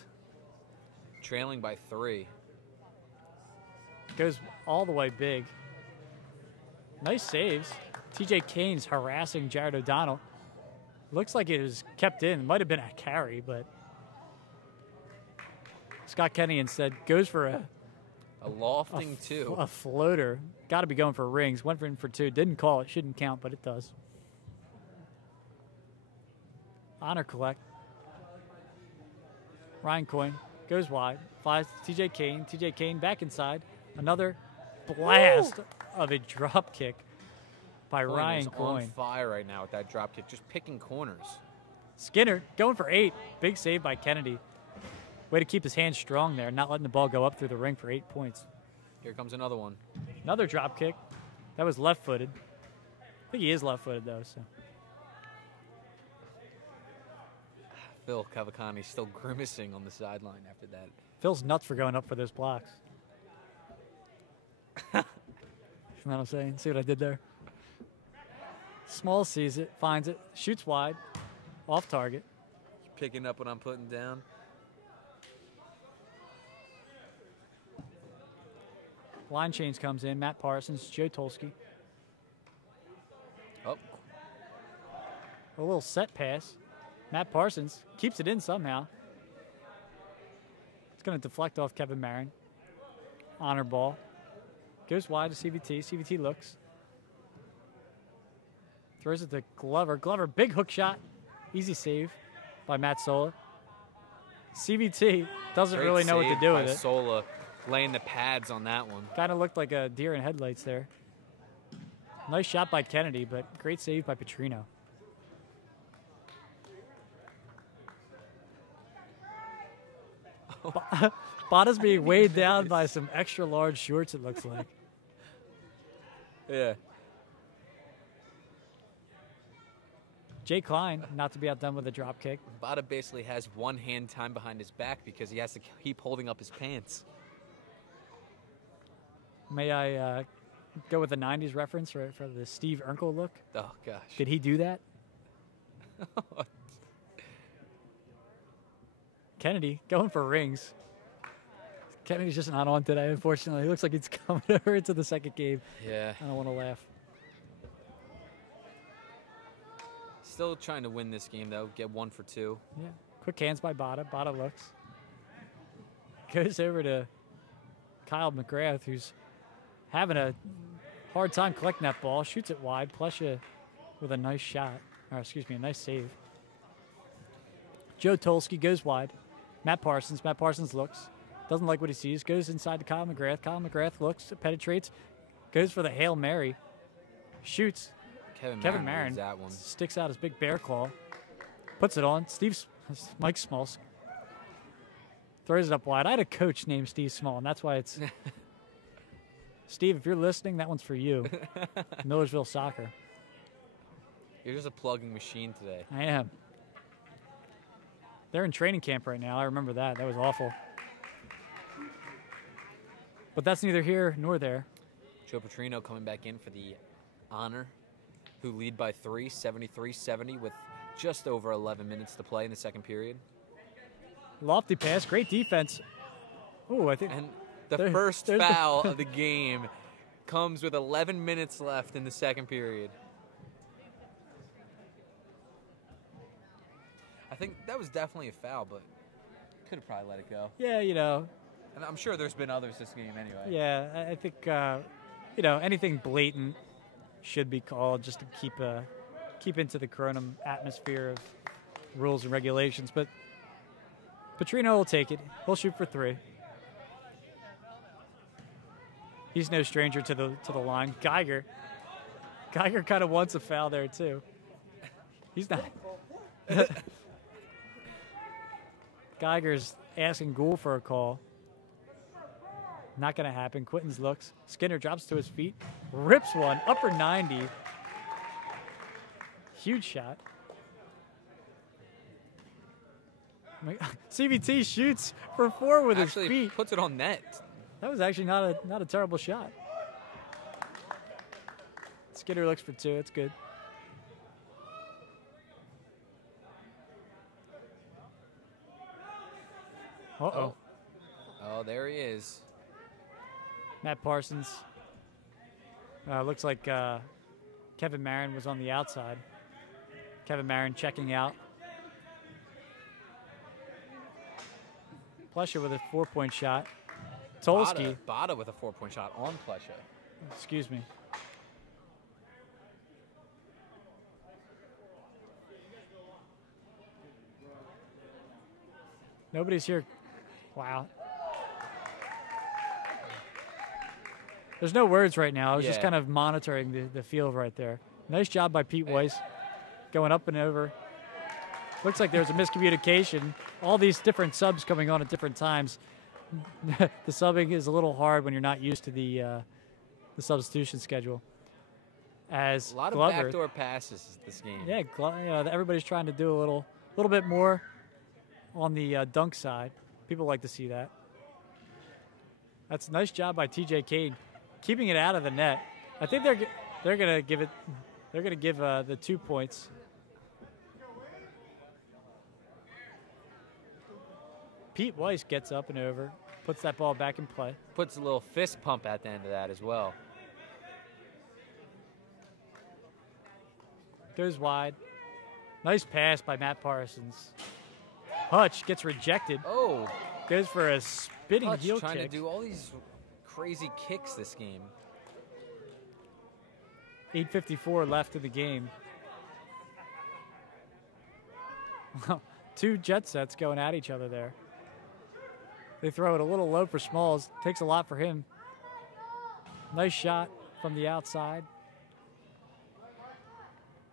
Trailing by 3. Goes all the way big. Nice saves. TJ Kane's harassing Jared O'Donnell. Looks like it was kept in. Might have been a carry, but Scott Kennedy instead goes for a lofting two. A floater. Got to be going for rings. Went for two. Didn't call it. Shouldn't count, but it does. Honor collect. Ryan Coyne goes wide. Flies to TJ Kane. TJ Kane back inside. Another blast of a drop kick by Ryan Coyne. On fire right now with that drop kick, just picking corners. Skinner going for 8. Big save by Kennedy. Way to keep his hands strong there, not letting the ball go up through the ring for 8 points. Here comes another one. Another drop kick. That was left-footed. I think he is left-footed, though. So Phil Cavalcante still grimacing on the sideline after that. Phil's nuts for going up for those blocks. You know what I'm saying? See what I did there? Small sees it, finds it, shoots wide, off target. Picking up what I'm putting down. Line change comes in. Matt Parsons, Joe Tolsky. Oh. A little set pass. Matt Parsons keeps it in somehow. It's going to deflect off Kevin Marin. Honor ball. Goes wide to CVT. CVT looks. Throws it to Glover. Glover, big hook shot. Easy save by Matt Sola. CVT doesn't Great really know what to save do by with it. Sola laying the pads on that one. Kind of looked like a deer in headlights there. Nice shot by Kennedy, but great save by Petrino. Bada's being weighed down by some extra large shorts, it looks like. Yeah. Jay Klein, not to be outdone with a drop kick. Bada basically has one hand tied behind his back because he has to keep holding up his pants. May I go with the 90s reference for the Steve Urkel look? Oh, gosh. Did he do that? Kennedy going for rings. Kennedy's just not on today, unfortunately. It looks like he's coming over into the second game. Yeah. I don't want to laugh. Still trying to win this game, though. Get 1 for 2. Yeah. Quick hands by Bada. Bada looks. Goes over to Kyle McGrath, who's having a hard time collecting that ball. Shoots it wide. Plesha with a nice shot. Or, excuse me, a nice save. Joe Tolsky goes wide. Matt Parsons. Matt Parsons looks. Doesn't like what he sees. Goes inside to Kyle McGrath. Kyle McGrath looks, penetrates, goes for the Hail Mary. Shoots. Kevin Marin that one. sticks out his big bear claw. Puts it on. Mike Smalls throws it up wide. I had a coach named Steve Small, and that's why it's... Steve, if you're listening, that one's for you. Millersville Soccer. You're just a plugging machine today. I am. They're in training camp right now. I remember that. That was awful. But that's neither here nor there. Joe Petrino coming back in for the Honor, who lead by 3, 73-70, with just over 11 minutes to play in the second period. Lofty pass. Great defense. Oh, I think... And the first foul of the game comes with 11 minutes left in the second period. I think that was definitely a foul, but could have probably let it go. Yeah, you know. And I'm sure there's been others this game anyway. Yeah, I think, you know, anything blatant should be called just to keep into the Kronum atmosphere of rules and regulations. But Petrino will take it. He'll shoot for 3. He's no stranger to the line. Geiger kind of wants a foul there too. He's not. Geiger's asking Gould for a call. Not going to happen. Quinton's looks. Skinner drops to his feet. Rips one. Upper 90. Huge shot. CVT shoots for 4 with his feet. Puts it on net. That was actually not a terrible shot. Skinner looks for 2. It's good. Uh-oh. Oh, there he is. Matt Parsons. Looks like Kevin Marin was on the outside. Kevin Marin checking out. Plesha with a 4-point shot. Tolsky. Bada with a 4-point shot on Plesha. Excuse me. Nobody's here. Wow. There's no words right now. I was just kind of monitoring the field right there. Nice job by Pete Weiss. Going up and over. Looks like there's a miscommunication. All these different subs coming on at different times. The subbing is a little hard when you're not used to the substitution schedule. As a lot Glover, of backdoor passes this game. Yeah, you know, everybody's trying to do a little bit more on the dunk side. People like to see that. That's a nice job by TJ Cade, keeping it out of the net. I think they're gonna give it. They're gonna give the 2 points. Pete Weiss gets up and over, puts that ball back in play. Puts a little fist pump at the end of that as well. Goes wide. Nice pass by Matt Parsons. Hutch gets rejected. Oh, Goes for a spinning Hutch heel trying kick. to do all these crazy kicks this game. 8:54 left in the game. Two jet sets going at each other there. They throw it a little low for Smalls. Takes a lot for him. Nice shot from the outside.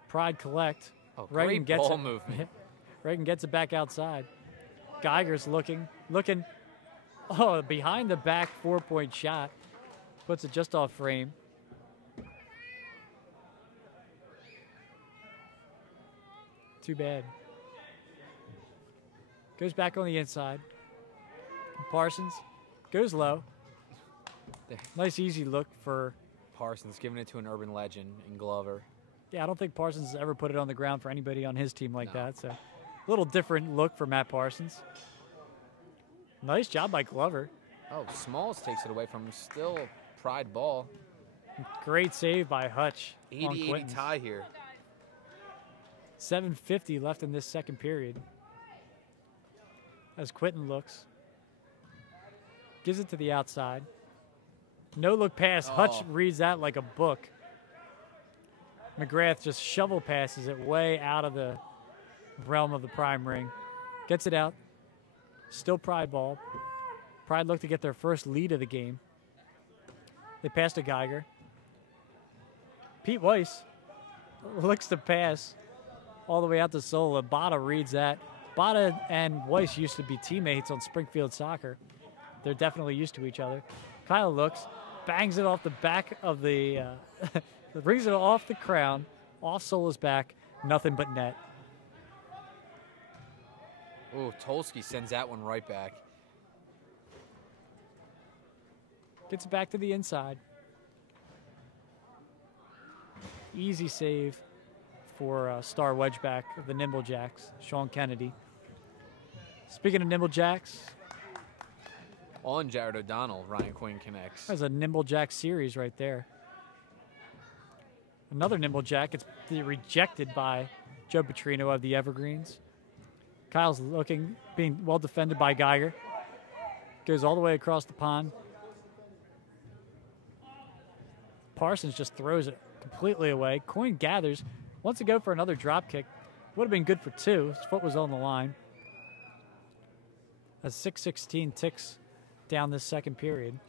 Pride collect. Oh, Reagan great gets ball it. movement. Reagan gets it back outside. Geiger's looking. Oh, behind the back 4-point shot. Puts it just off frame. Too bad. Goes back on the inside. Parsons goes low. Nice easy look for. Parsons giving it to an urban legend in Glover. Yeah, I don't think Parsons has ever put it on the ground for anybody on his team like No. that. So, a little different look for Matt Parsons. Nice job by Glover. Oh, Smalls takes it away from him. Still Pride ball. Great save by Hutch. on 80-80 Quintons. tie here. 7:50 left in this second period. As Quinton looks. Gives it to the outside. No look pass. Hutch Oh. reads that like a book. McGrath just shovel passes it way out of the realm of the prime ring. Gets it out. Still Pride ball. Pride look to get their first lead of the game. They pass to Geiger. Pete Weiss looks to pass all the way out to Sola. Bada reads that. Bada and Weiss used to be teammates on Springfield Soccer. They're definitely used to each other. Kyle looks, bangs it off the back of the, brings it off the crown, off Sola's back, nothing but net. Oh, Tolsky sends that one right back. Gets it back to the inside. Easy save for star wedgeback of the Nimble Jacks, Sean Kennedy. Speaking of Nimble Jacks, On Jared O'Donnell, Ryan Quinn connects. there's a Nimble Jack series right there. Another Nimble Jack gets rejected by Joe Petrino of the Evergreens. Kyle's looking, being well defended by Geiger. Goes all the way across the pond. Parsons just throws it completely away. Coyne gathers, wants to go for another drop kick. Would have been good for two. His foot was on the line. As 6:16 ticks down this second period.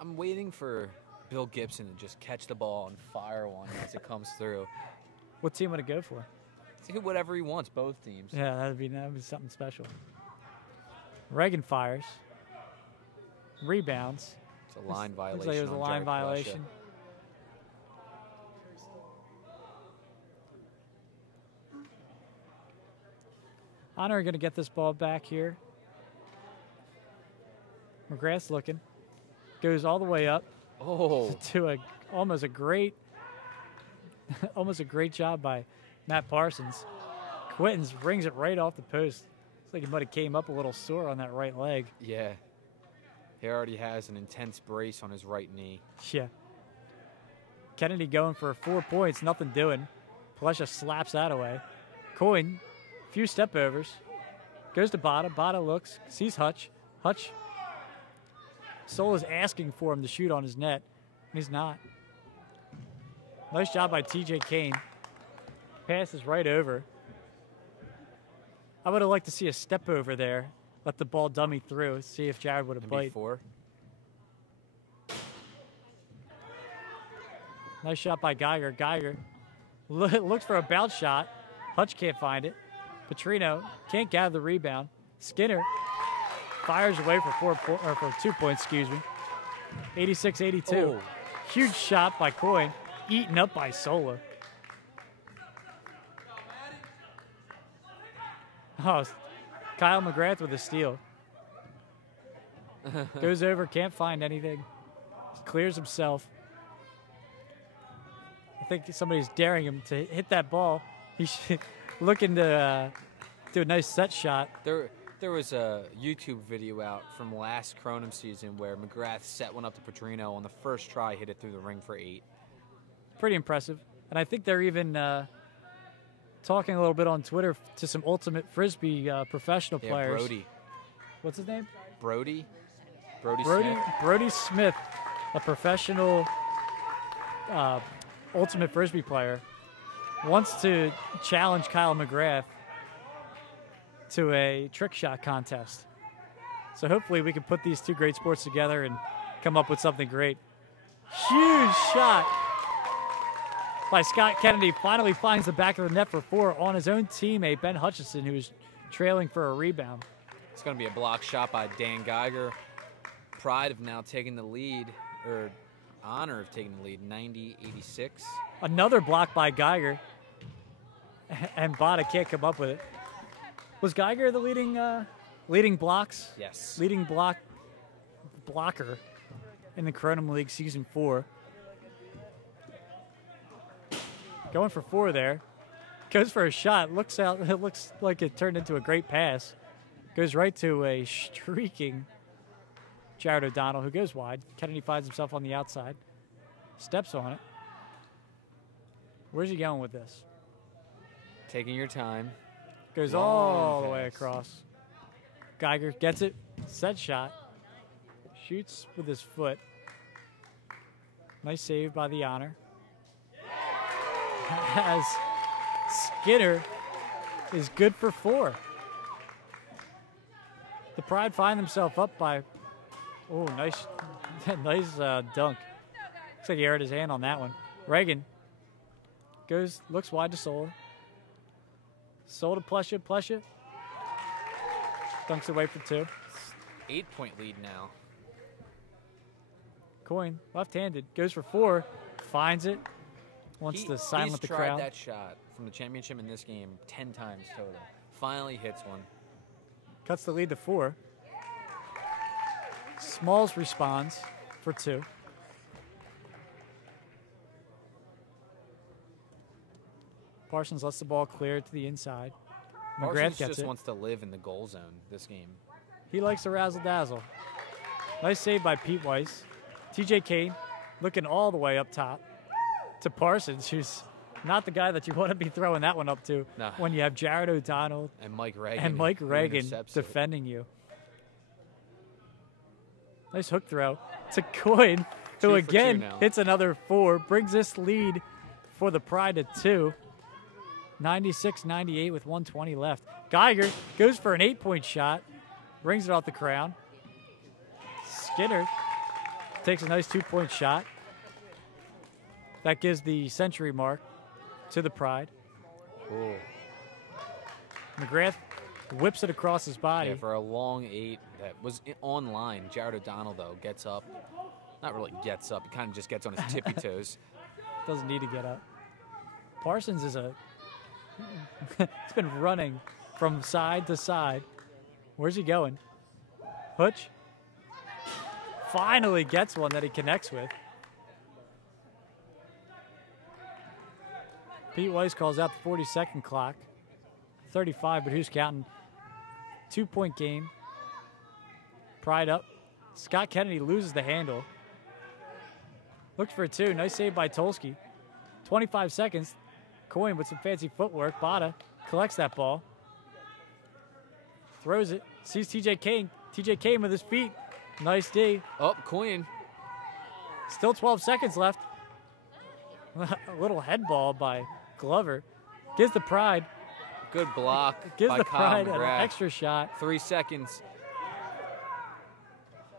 I'm waiting for Bill Gibson to just catch the ball and fire one as it comes through. What team would it go for? See whatever he wants, both teams. Yeah, that'd be something special. Reagan fires. Rebounds. It's a line violation. Looks like it was a on line Jared violation. Honor going to get this ball back here. McGrath's looking. Goes all the way up Oh, to almost a great job by Matt Parsons. Quintons rings it right off the post. Looks like he might have came up a little sore on that right leg. yeah. He already has an intense brace on his right knee. Yeah. Kennedy going for 4 points, nothing doing. Palesha slaps that away. Coyne, few step overs. Goes to Bada. Bada looks, sees Hutch. Hutch. Sola's asking for him to shoot on his net, and he's not. Nice job by TJ Kane. Passes right over. I would have liked to see a step over there. Let the ball dummy through, see if Jared would have bite. MB4. Nice shot by Geiger. Geiger looks for a bounce shot. Hutch can't find it. Petrino can't gather the rebound. Skinner fires away for 2 points, excuse me. 86-82. Oh. Huge shot by Coyne, eaten up by Sola. Oh, Kyle McGrath with a steal. Goes over, can't find anything. Clears himself. I think somebody's daring him to hit that ball. He's looking to do a nice set shot. There was a YouTube video out from last Kronum season where McGrath set one up to Petrino on the first try, hit it through the ring for 8. Pretty impressive. And I think they're even talking a little bit on Twitter to some ultimate frisbee professional Yeah, players. Brody. What's his name? Brody Smith. Brody Smith, a professional ultimate frisbee player, wants to challenge Kyle McGrath to a trick shot contest. So hopefully we can put these two great sports together and come up with something great. Huge shot by Scott Kennedy. Finally finds the back of the net for 4 on his own teammate, Ben Hutchinson, who is trailing for a rebound. It's going to be a block shot by Dan Geiger. Pride of now taking the lead, or honor of taking the lead, 90-86. Another block by Geiger, and Bada can't come up with it. Was Geiger the leading blocks? Yes. Leading blocker in the Kronum League Season 4. Going for 4 there. Goes for a shot. It looks like it turned into a great pass. Goes right to a streaking Jared O'Donnell, who goes wide. Kennedy finds himself on the outside. Steps on it. Where's he going with this? Taking your time. Goes Long all the way pass. across. Geiger gets it. Set shot. Shoots with his foot. Nice save by the honor. As Skinner is good for 4. The Pride find themselves up by, oh, nice dunk. Looks like he hurt his hand on that one. Reagan looks wide to Sola. Sola to Plesha. Dunks away for 2. 8-point lead now. Coin, left-handed, goes for 4, finds it, wants to silence the crowd. He's tried that shot from the championship in this game 10 times total. Finally hits one. Cuts the lead to 4. Smalls responds for 2. Parsons lets the ball clear to the inside. McGrath Parsons gets just it. wants to live in the goal zone this game. He likes to razzle-dazzle. Nice save by Pete Weiss. TJ Kane looking all the way up top to Parsons, who's not the guy that you want to be throwing that one up to when you have Jared O'Donnell and Mike Reagan intercepts defending you. Nice hook throw to Coyne, who again hits another 4, brings this lead for the Pride to 2. 96-98 with 1:20 left. Geiger goes for an 8-point shot, brings it off the crown. Skinner takes a nice 2-point shot. That gives the century mark to the Pride. Cool. McGrath whips it across his body. Yeah, for a long 8 that was online. Jared O'Donnell, though, gets up. Not really gets up. He kind of just gets on his tippy toes. Doesn't need to get up. Parsons is he's been running from side to side. Where's he going? Hutch finally gets one that he connects with. Pete Weiss calls out the 40-second clock. 35, but who's counting? 2-point game. Pride up. Scott Kennedy loses the handle. Looks for 2. Nice save by Tolsky. 25 seconds. Coyne with some fancy footwork. Bada collects that ball. Throws it. Sees TJ Kane. TJ Kane with his feet. Nice D. Oh, Coyne. Still 12 seconds left. A little head ball by Glover. Gives the Pride. Good block. Gives by the Kyle Pride an McGrath. extra shot. 3 seconds.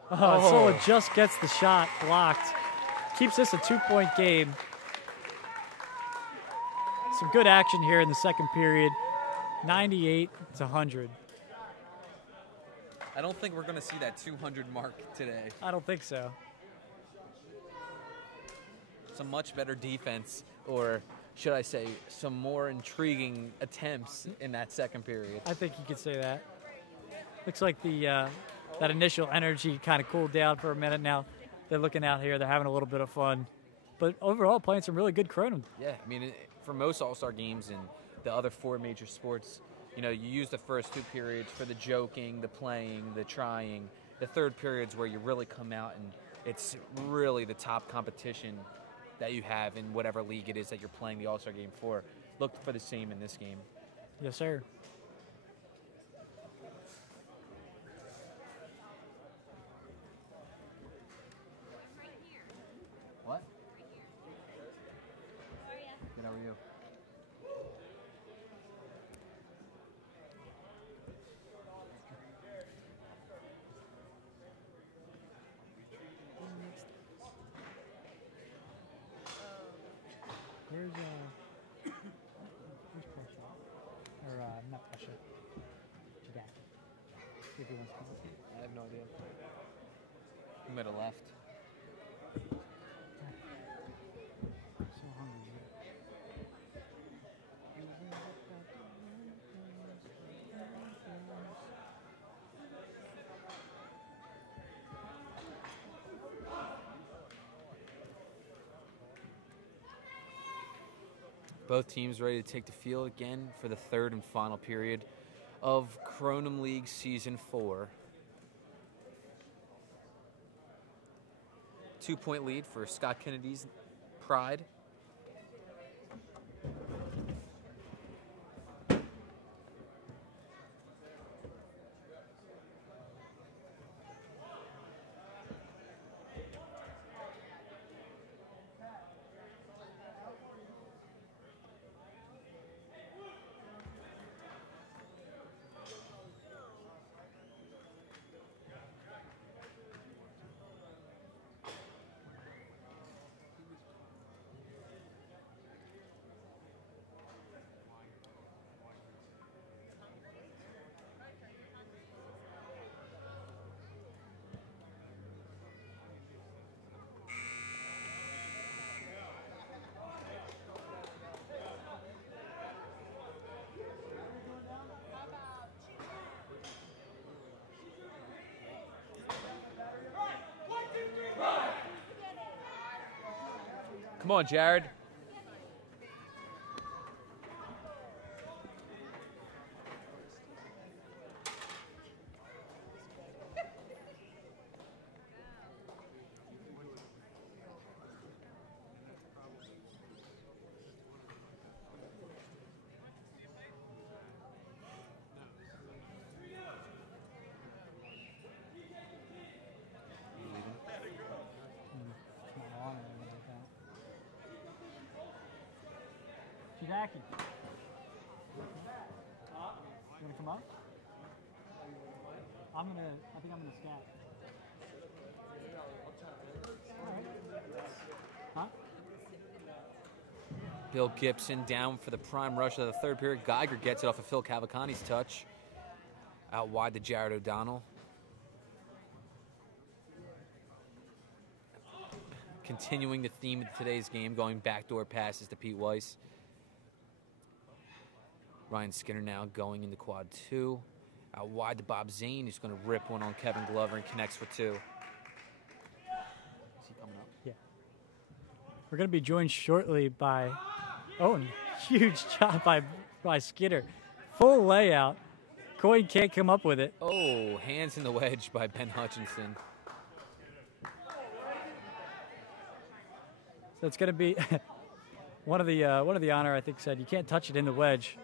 Sola just gets the shot blocked. Keeps this a 2-point game. Some good action here in the second period. 98-100. I don't think we're going to see that 200 mark today. I don't think so. Some much better defense, or should I say, some more intriguing attempts in that second period. I think you could say that. Looks like the that initial energy kind of cooled down for a minute now. They're looking out here. They're having a little bit of fun. But overall, playing some really good Kronum. Yeah, I mean, for most All-Star games in the other 4 major sports, you know, you use the first 2 periods for the joking, the playing, the trying. The third period's where you really come out and it's really the top competition that you have in whatever league it is that you're playing the All-Star game for. looked for the same in this game. Yes, sir. What? Good, how are you? Where's Pressure? Or not Pressure. Jack. See if he wants to come with me. I have no idea. He might have left. I'm so hungry. Both teams ready to take the field again for the third and final period of Kronum League Season 4. 2-point lead for Scott Kennedy's Pride. Come on, Jared. Jackie. You wanna come up? I think I'm gonna scout. Huh? Bill Gibson down for the prime rush of the third period. Geiger gets it off of Phil Cavalcani's touch. Out wide to Jared O'Donnell. Continuing the theme of today's game, going backdoor passes to Pete Weiss. Ryan Skinner now going into quad 2. Out wide to Bob Zane, who's going to rip one on Kevin Glover and connects for 2. Is he coming up? Yeah. We're going to be joined shortly by, huge job by Skinner. Full layout. Coyne can't come up with it. Oh, hands in the wedge by Ben Hutchinson. So it's going to be one of the honor, I think, said you can't touch it in the wedge.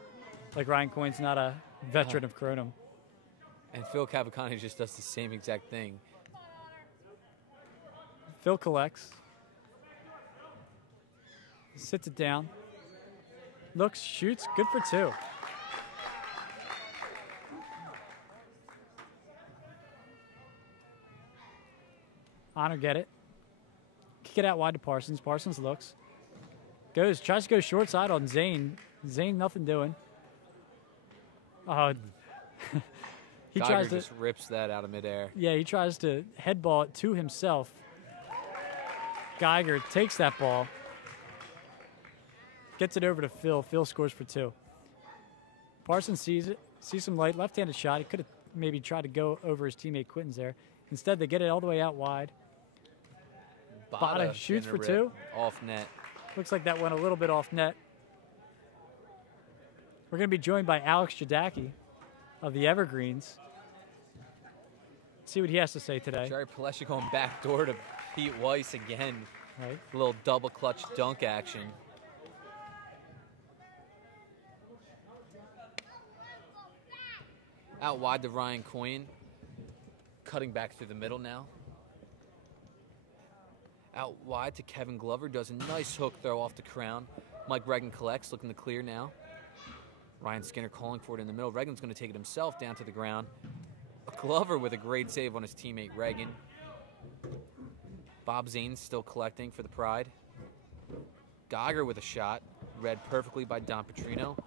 Like Ryan Coyne's not a veteran of Kronum. And Phil Cavalcani just does the same exact thing. Phil collects. Sits it down. Looks, shoots, good for 2. Honor get it. Kick it out wide to Parsons. Parsons looks. Tries to go short side on Zane. Zane nothing doing. He Geiger tries to just rips that out of midair. Yeah, he tries to head ball it to himself. Geiger takes that ball. Gets it over to Phil. Phil scores for 2. Parsons sees it, sees some light, left-handed shot. He could have maybe tried to go over his teammate Quinton's there. Instead, they get it all the way out wide. Bada shoots for 2. Off net. Looks like that went a little bit off net. We're going to be joined by Alex Jadacki of the Evergreens. See what he has to say today. Jerry Palesha going back door to Pete Weiss again. Right. A little double clutch dunk action. Out wide to Ryan Coyne. Cutting back through the middle now. Out wide to Kevin Glover. Does a nice hook throw off the crown. Mike Regan collects, looking to clear now. Ryan Skinner calling for it in the middle. Regan's going to take it himself down to the ground. Glover with a great save on his teammate Regan. Bob Zane's still collecting for the Pride. Geiger with a shot. Read perfectly by Don Petrino.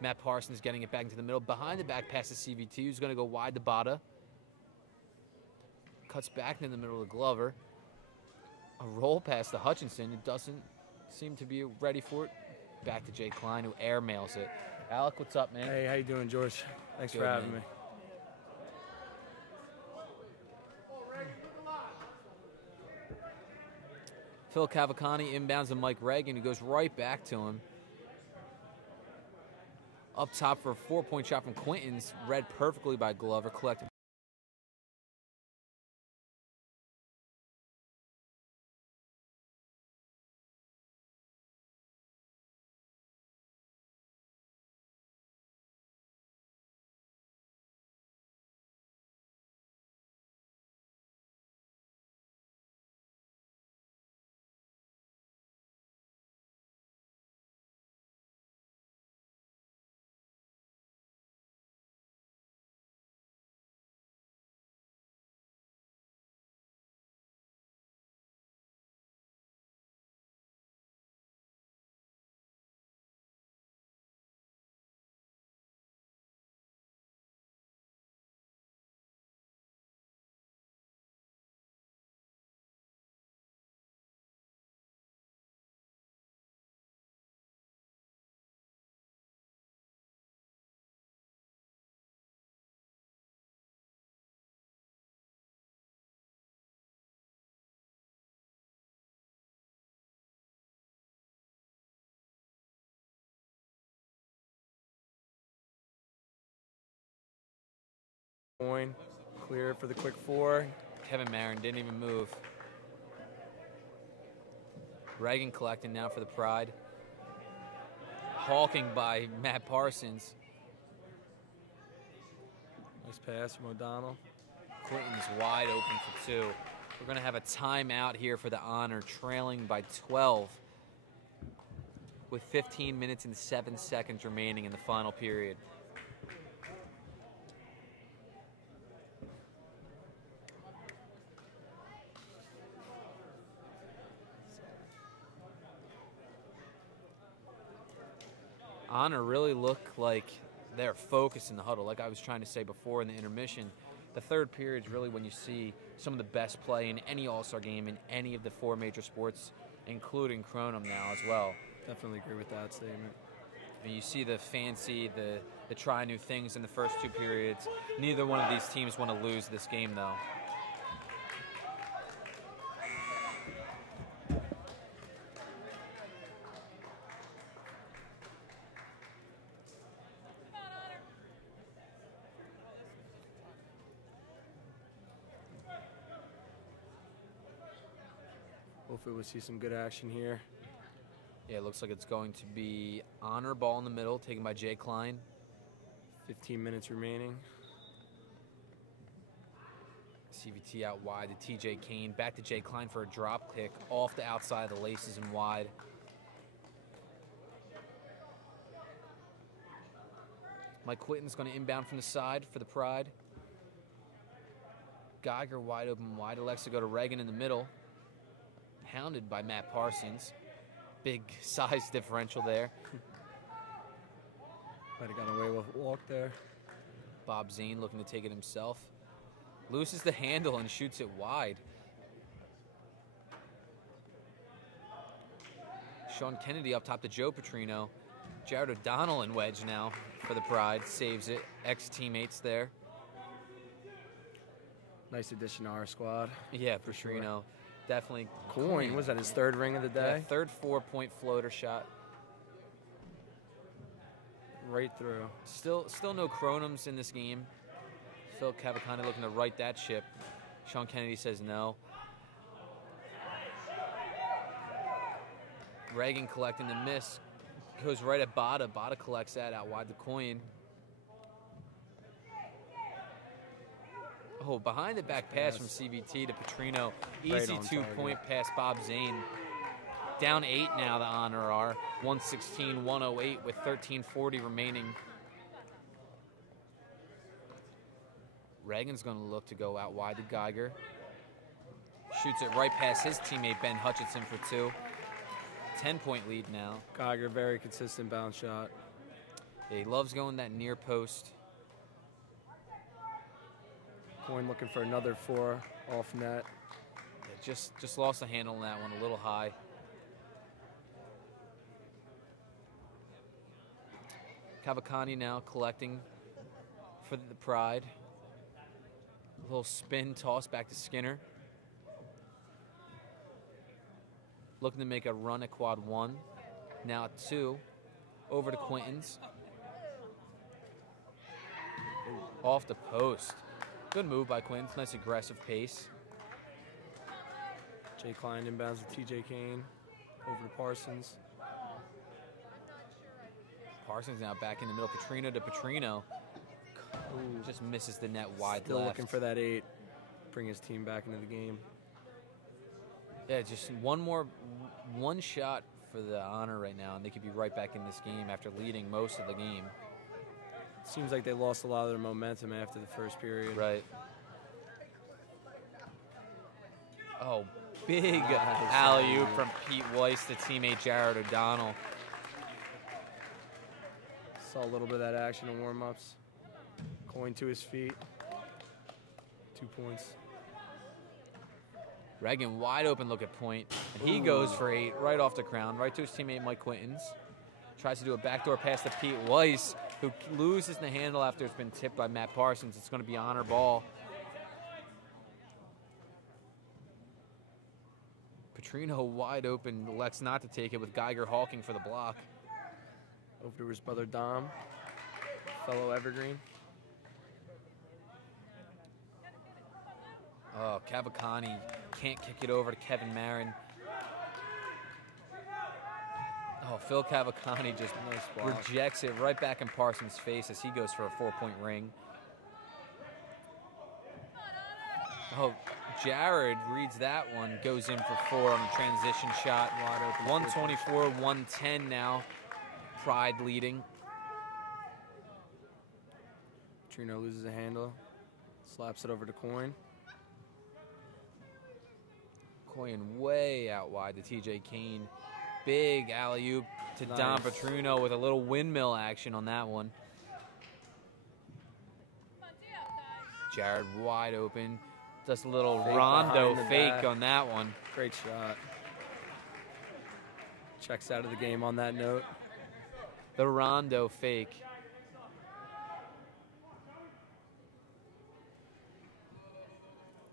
Matt Parsons getting it back into the middle. Behind the back pass to CVT, who's going to go wide to Bada. Cuts back into the middle of Glover. A roll pass to Hutchinson, who doesn't seem to be ready for it. Back to Jay Klein, who airmails it. Alec, what's up, man? Hey, how you doing, George? Thanks Good, for having man. me. Phil Cavalcante inbounds to Mike Regan, who goes right back to him. Up top for a 4-point shot from Quintons, read perfectly by Glover, collected. Coin, clear for the quick four. Kevin Marin didn't even move. Regan collecting now for the Pride. Hawking by Matt Parsons. Nice pass from O'Donnell. Quinton's wide open for two. We're going to have a timeout here for the Honor, trailing by 12 with 15 minutes and 7 seconds remaining in the final period. Honor really look like they're focused in the huddle, like I was trying to say before in the intermission. The third period is really when you see some of the best play in any All-Star game in any of the four major sports, including Kronum now as well. Definitely agree with that statement. And you see the fancy, the try new things in the first two periods. Neither one of these teams want to lose this game, though. Hopefully we'll see some good action here. Yeah, it looks like it's going to be Honor ball in the middle, taken by Jay Klein. 15 minutes remaining. CVT out wide to TJ Kane. Back to Jay Klein for a drop kick off the outside of the laces and wide. Mike Quinton's going to inbound from the side for the Pride. Geiger wide open wide. Elects to go to Regan in the middle. Hounded by Matt Parsons. Big size differential there. Might have gotten away with a walk there. Bob Zane looking to take it himself. Loses the handle and shoots it wide. Sean Kennedy up top to Joe Petrino. Jared O'Donnell in wedge now for the Pride. Saves it. Ex-teammates there. Nice addition to our squad. Yeah, for Petrino. sure. Definitely. Coin, was that his third ring of the Yeah, day? third 4-point floater shot. Right through. Still no Kronums in this game. Phil Cavalcante looking to right that ship. Sean Kennedy says no. Regan collecting the miss. Goes right at Bada. Bada collects that out wide the coin. Oh, behind the back pass from CVT to Petrino. Right Easy on 2-point pass, Bob Zane. Down 8 now, the Honor are. 116-108 with 13:40 remaining. Reagan's going to look to go out wide to Geiger. Shoots it right past his teammate Ben Hutchinson for 2. 10-point lead now. Geiger, very consistent bounce shot. Yeah, he loves going that near post. Coin looking for another 4 off net. Yeah, just lost the handle on that one, a little high. Cavalcani now collecting for the Pride. A little spin toss back to Skinner. Looking to make a run at quad 1. Now at 2. Over to Quintons. Off the post. Good move by Quintons. Nice aggressive pace. Jay Klein inbounds to TJ Kane. Over to Parsons. Parsons now back in the middle. Petrino to Petrino. Ooh, just misses the net wide Still left. looking for that 8. Bring his team back into the game. Yeah, just one shot for the Honor right now, and they could be right back in this game after leading most of the game. Seems like they lost a lot of their momentum after the first period. Right. Oh, big Nice. alley-oop from Pete Weiss to teammate Jared O'Donnell. Saw a little bit of that action in warm-ups. Coin to his feet. 2 points. Reagan wide open look at point, and he goes for 8 right off the crown, right to his teammate Mike Quintons. Tries to do a backdoor pass to Pete Weiss, who loses the handle after it's been tipped by Matt Parsons. It's going to be Honor ball. Petrino wide open, elects not to take it with Geiger hawking for the block. Over to his brother Dom, fellow Evergreen. Oh, Cavalcani can't kick it over to Kevin Marin. Oh, Phil Cavalcani just Nice block. rejects it right back in Parsons' face as he goes for a 4-point ring. Oh, Jared reads that one, goes in for 4 on the transition shot. Wide open. 124-110 now. Pride leading. Trino loses a handle. Slaps it over to Coin. Coin way out wide to TJ Kane. Big alley-oop to Don Nice. Petrino with a little windmill action on that one. Jared wide open. Just a little Fake rondo behind the fake back. on that one. Great shot. Checks out of the game on that note. The rondo fake.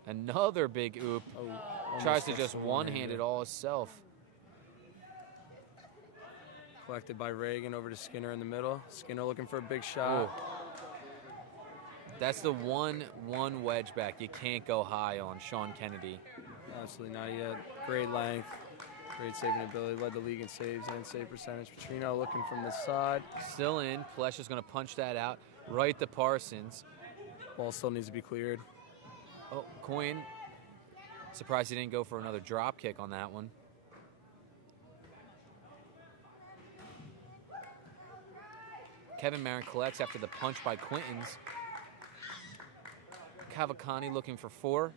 Another big oop. Oh, Tries almost to a just one-hand one-hander. it all himself. Collected by Reagan over to Skinner in the middle. Skinner looking for a big shot. Ooh. That's the one wedge back you can't go high on, Sean Kennedy. Absolutely not yet. Great length. Great saving ability. Led the league in saves and save percentage. Petrino looking from the side. Still in. Plesh is going to punch that out right to Parsons. Ball still needs to be cleared. Oh, Coin. Surprised he didn't go for another drop kick on that one. Kevin Marin collects after the punch by Quintons. Cavalcani looking for 4.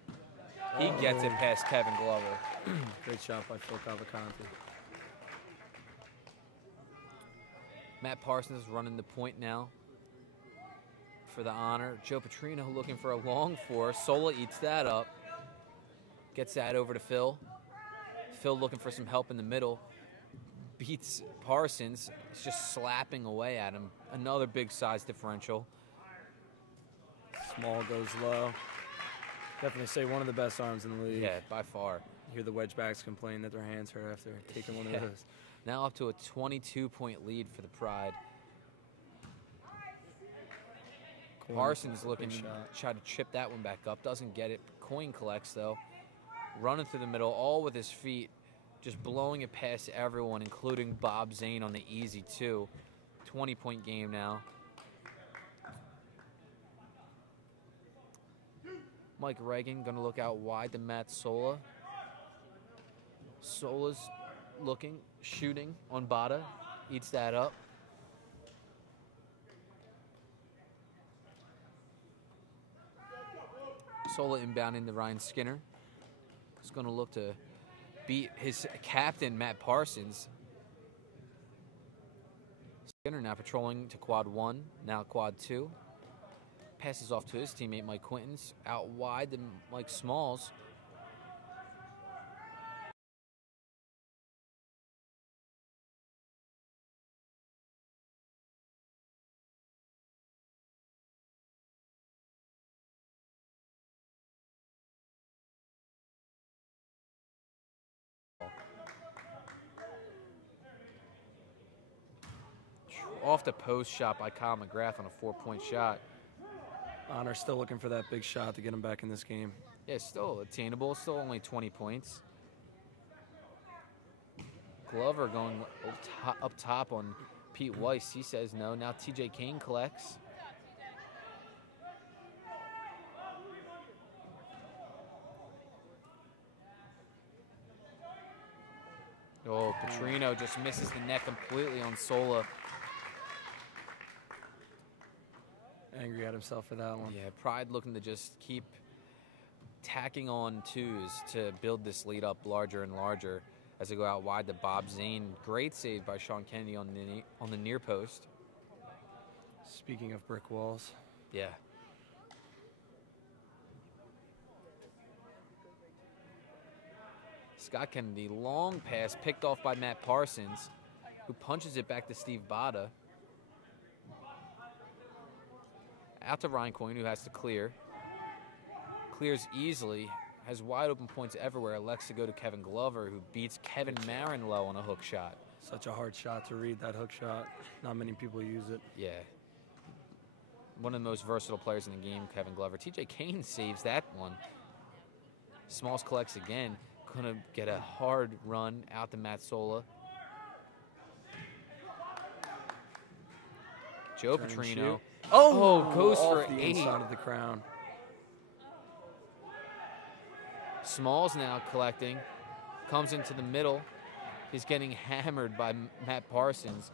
He gets it past Kevin Glover. Great shot by Phil Cavalcanti. Matt Parsons is running the point now for the Honor. Joe Petrino looking for a long 4. Sola eats that up. Gets that over to Phil. Phil looking for some help in the middle. Beats Parsons. He's just slapping away at him. Another big size differential. Small goes low. Definitely say one of the best arms in the league. Yeah, by far. You hear the wedge backs complain that their hands hurt after taking one Yeah. of those. Now up to a 22-point lead for the Pride. Coin Parsons for a looking big to shot. try to chip that one back up. Doesn't get it. Coin collects, though. Running through the middle, all with his feet. Just blowing it past everyone, including Bob Zane on the easy, too. 20-point game now. Mike Reagan going to look out wide to Matt Sola. Sola's looking, shooting on Bada. Eats that up. Sola inbounding to Ryan Skinner. He's going to look to beat his captain, Matt Parsons. Skinner now patrolling to quad 1, now quad 2. Passes off to his teammate, Mike Quintons. Out wide to Mike Smalls. Off the post shot by Kyle McGrath on a 4-point shot. Honor still looking for that big shot to get him back in this game. Yeah, still attainable, still only 20 points. Glover going up top on Pete Weiss. He says no. Now TJ Kane collects. Oh, Petrino just misses the net completely on Sola. Angry at himself for that one. Yeah, Pride looking to just keep tacking on twos to build this lead up larger and larger as they go out wide to Bob Zane. Great save by Sean Kennedy on the near post. Speaking of brick walls. Yeah. Scott Kennedy, long pass, picked off by Matt Parsons, who punches it back to Steve Bada. Out to Ryan Coyne, who has to clear. Clears easily, has wide open points everywhere. Elects to go to Kevin Glover, who beats Kevin Marin low on a hook shot. Such a hard shot to read, that hook shot. Not many people use it. Yeah. One of the most versatile players in the game, Kevin Glover. TJ Kane saves that one. Smalls collects again. Gonna get a hard run out to Matt Sola. Joe Petrino. Oh, goes for the 8. inside of the crown. Smalls now collecting. Comes into the middle. He's getting hammered by Matt Parsons.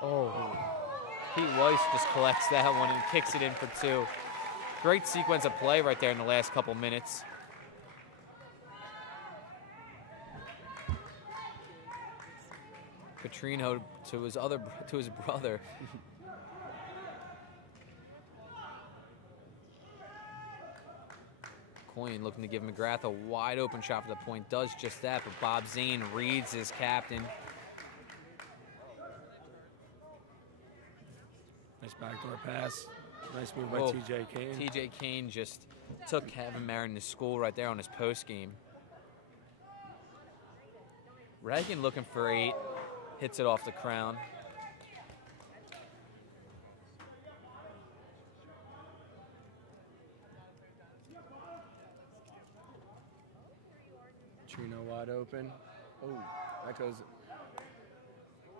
Oh. Pete Weiss just collects that one and kicks it in for 2. Great sequence of play right there in the last couple minutes. Petrino to his brother. Coyne looking to give McGrath a wide open shot for the point. Does just that, but Bob Zane reads his captain. Nice backdoor pass. Nice move by Oh, TJ Kane. TJ Kane just took Kevin Marin to school right there on his post game. Reagan looking for 8. Hits it off the crown. Trino wide open. Oh, that goes.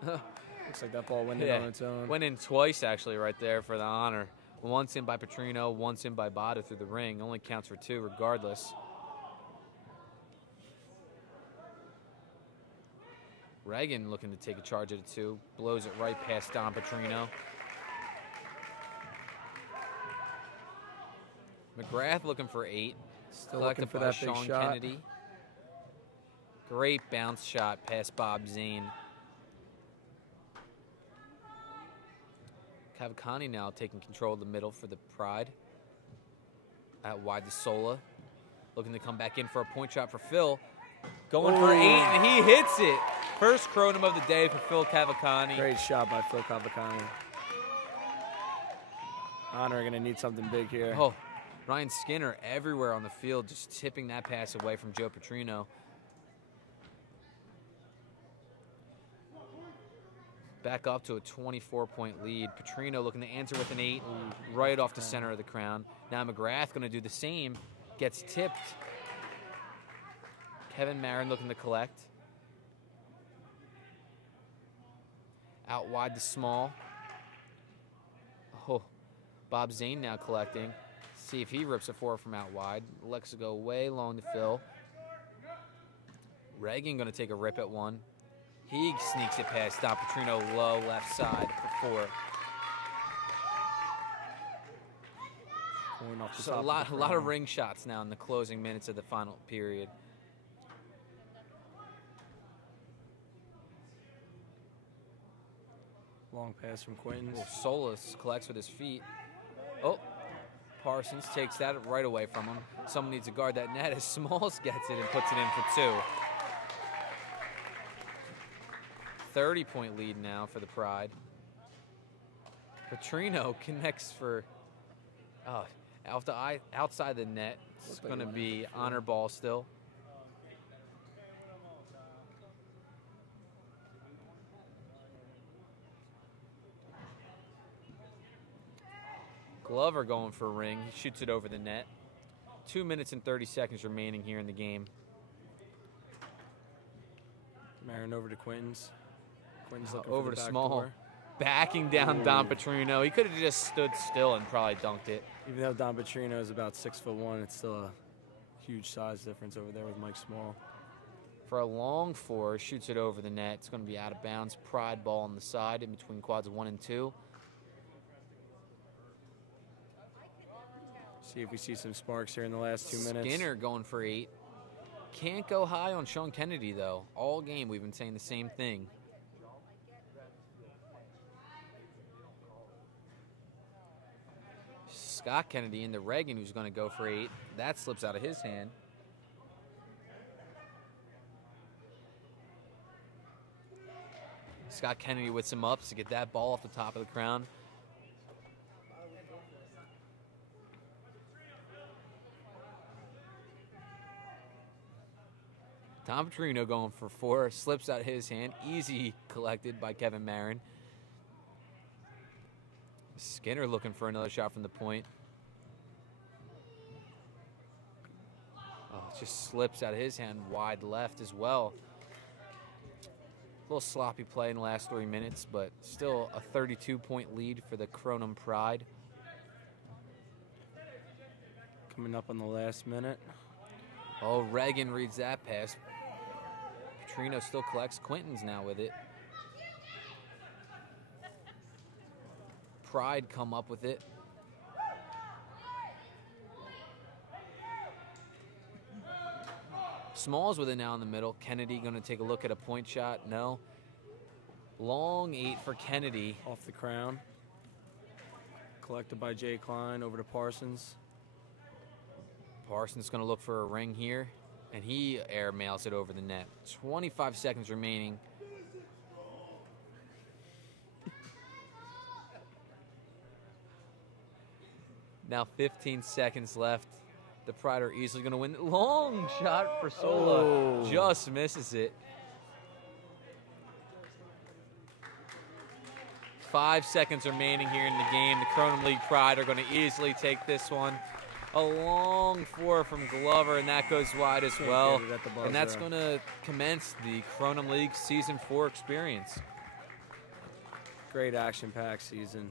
Looks like that ball went in on its own. Went in twice actually right there for the honor. Once in by Petrino, once in by Bada through the ring. Only counts for 2 regardless. Reagan looking to take a charge at it 2. Blows it right past Don Petrino. McGrath looking for 8. Still looking for that big Sean shot. Kennedy. Great bounce shot past Bob Zane. Cavalcante now taking control of the middle for the Pride. Out wide to Sola. Looking to come back in for a point shot for Phil. Going for 8, and he hits it. First Kronum of the day for Phil Cavalcante. Great shot by Phil Cavalcante. Honor going to need something big here. Oh, Ryan Skinner everywhere on the field, just tipping that pass away from Joe Petrino. Back up to a 24-point lead. Petrino looking to answer with an 8, right off the center of the crown. Now McGrath going to do the same. Gets tipped. Kevin Marin looking to collect. Out wide to Small. Oh, Bob Zane now collecting. See if he rips a 4 from out wide. Lets it go way long to Phil. Reagan going to take a rip at 1. He sneaks it past Don Petrino low left side for 4. Going off the So top a lot the of ring shots now in the closing minutes of the final period. Long pass from Quintons. Well, Solis collects with his feet. Oh, Parsons takes that right away from him. Someone needs to guard that net as Smalls gets it and puts it in for 2. 30-point lead now for the Pride. Petrino connects for, outside the net. It's going to be honor ball still. Glover going for a ring. He shoots it over the net. 2 minutes and 30 seconds remaining here in the game. Marin over to Quintons. Quintons looking Over for the to back Small. door. Backing down Don Petrino. He could have just stood still and probably dunked it. Even though Don Petrino is about 6'1", it's still a huge size difference over there with Mike Small. For a long 4, shoots it over the net. It's going to be out of bounds. Pride ball on the side in between quads 1 and 2. See if we see some sparks here in the last 2 minutes. Skinner going for 8. Can't go high on Sean Kennedy, though. All game we've been saying the same thing. Scott Kennedy into Reagan, who's going to go for 8. That slips out of his hand. Scott Kennedy with some ups to get that ball off the top of the crown. Tom Petrino going for 4, slips out his hand. Easy collected by Kevin Marin. Skinner looking for another shot from the point. Oh, it just slips out of his hand wide left as well. A little sloppy play in the last 3 minutes, but still a 32-point lead for the Kronum Pride. Coming up on the last minute. Oh, Reagan reads that pass. Petrino still collects. Quintons now with it. Pride come up with it. Smalls with it now in the middle. Kennedy going to take a look at a point shot. No. Long 8 for Kennedy. Off the crown. Collected by Jay Klein over to Parsons. Parsons going to look for a ring here, and he air mails it over the net. 25 seconds remaining. Now 15 seconds left. The Pride are easily going to win. Long shot for Sola. Oh. Just misses it. 5 seconds remaining here in the game. The Kronum League Pride are going to easily take this one. A long 4 from Glover, and that goes wide as well. And that's going to commence the Kronum League Season 4 experience. Great action-packed season.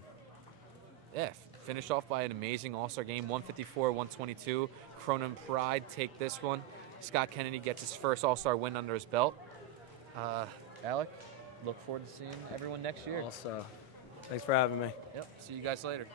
Yeah, finished off by an amazing All-Star game, 154-122. Kronum Pride take this one. Scott Kennedy gets his first All-Star win under his belt. Alec, look forward to seeing everyone next year. Also, thanks for having me. Yep, see you guys later.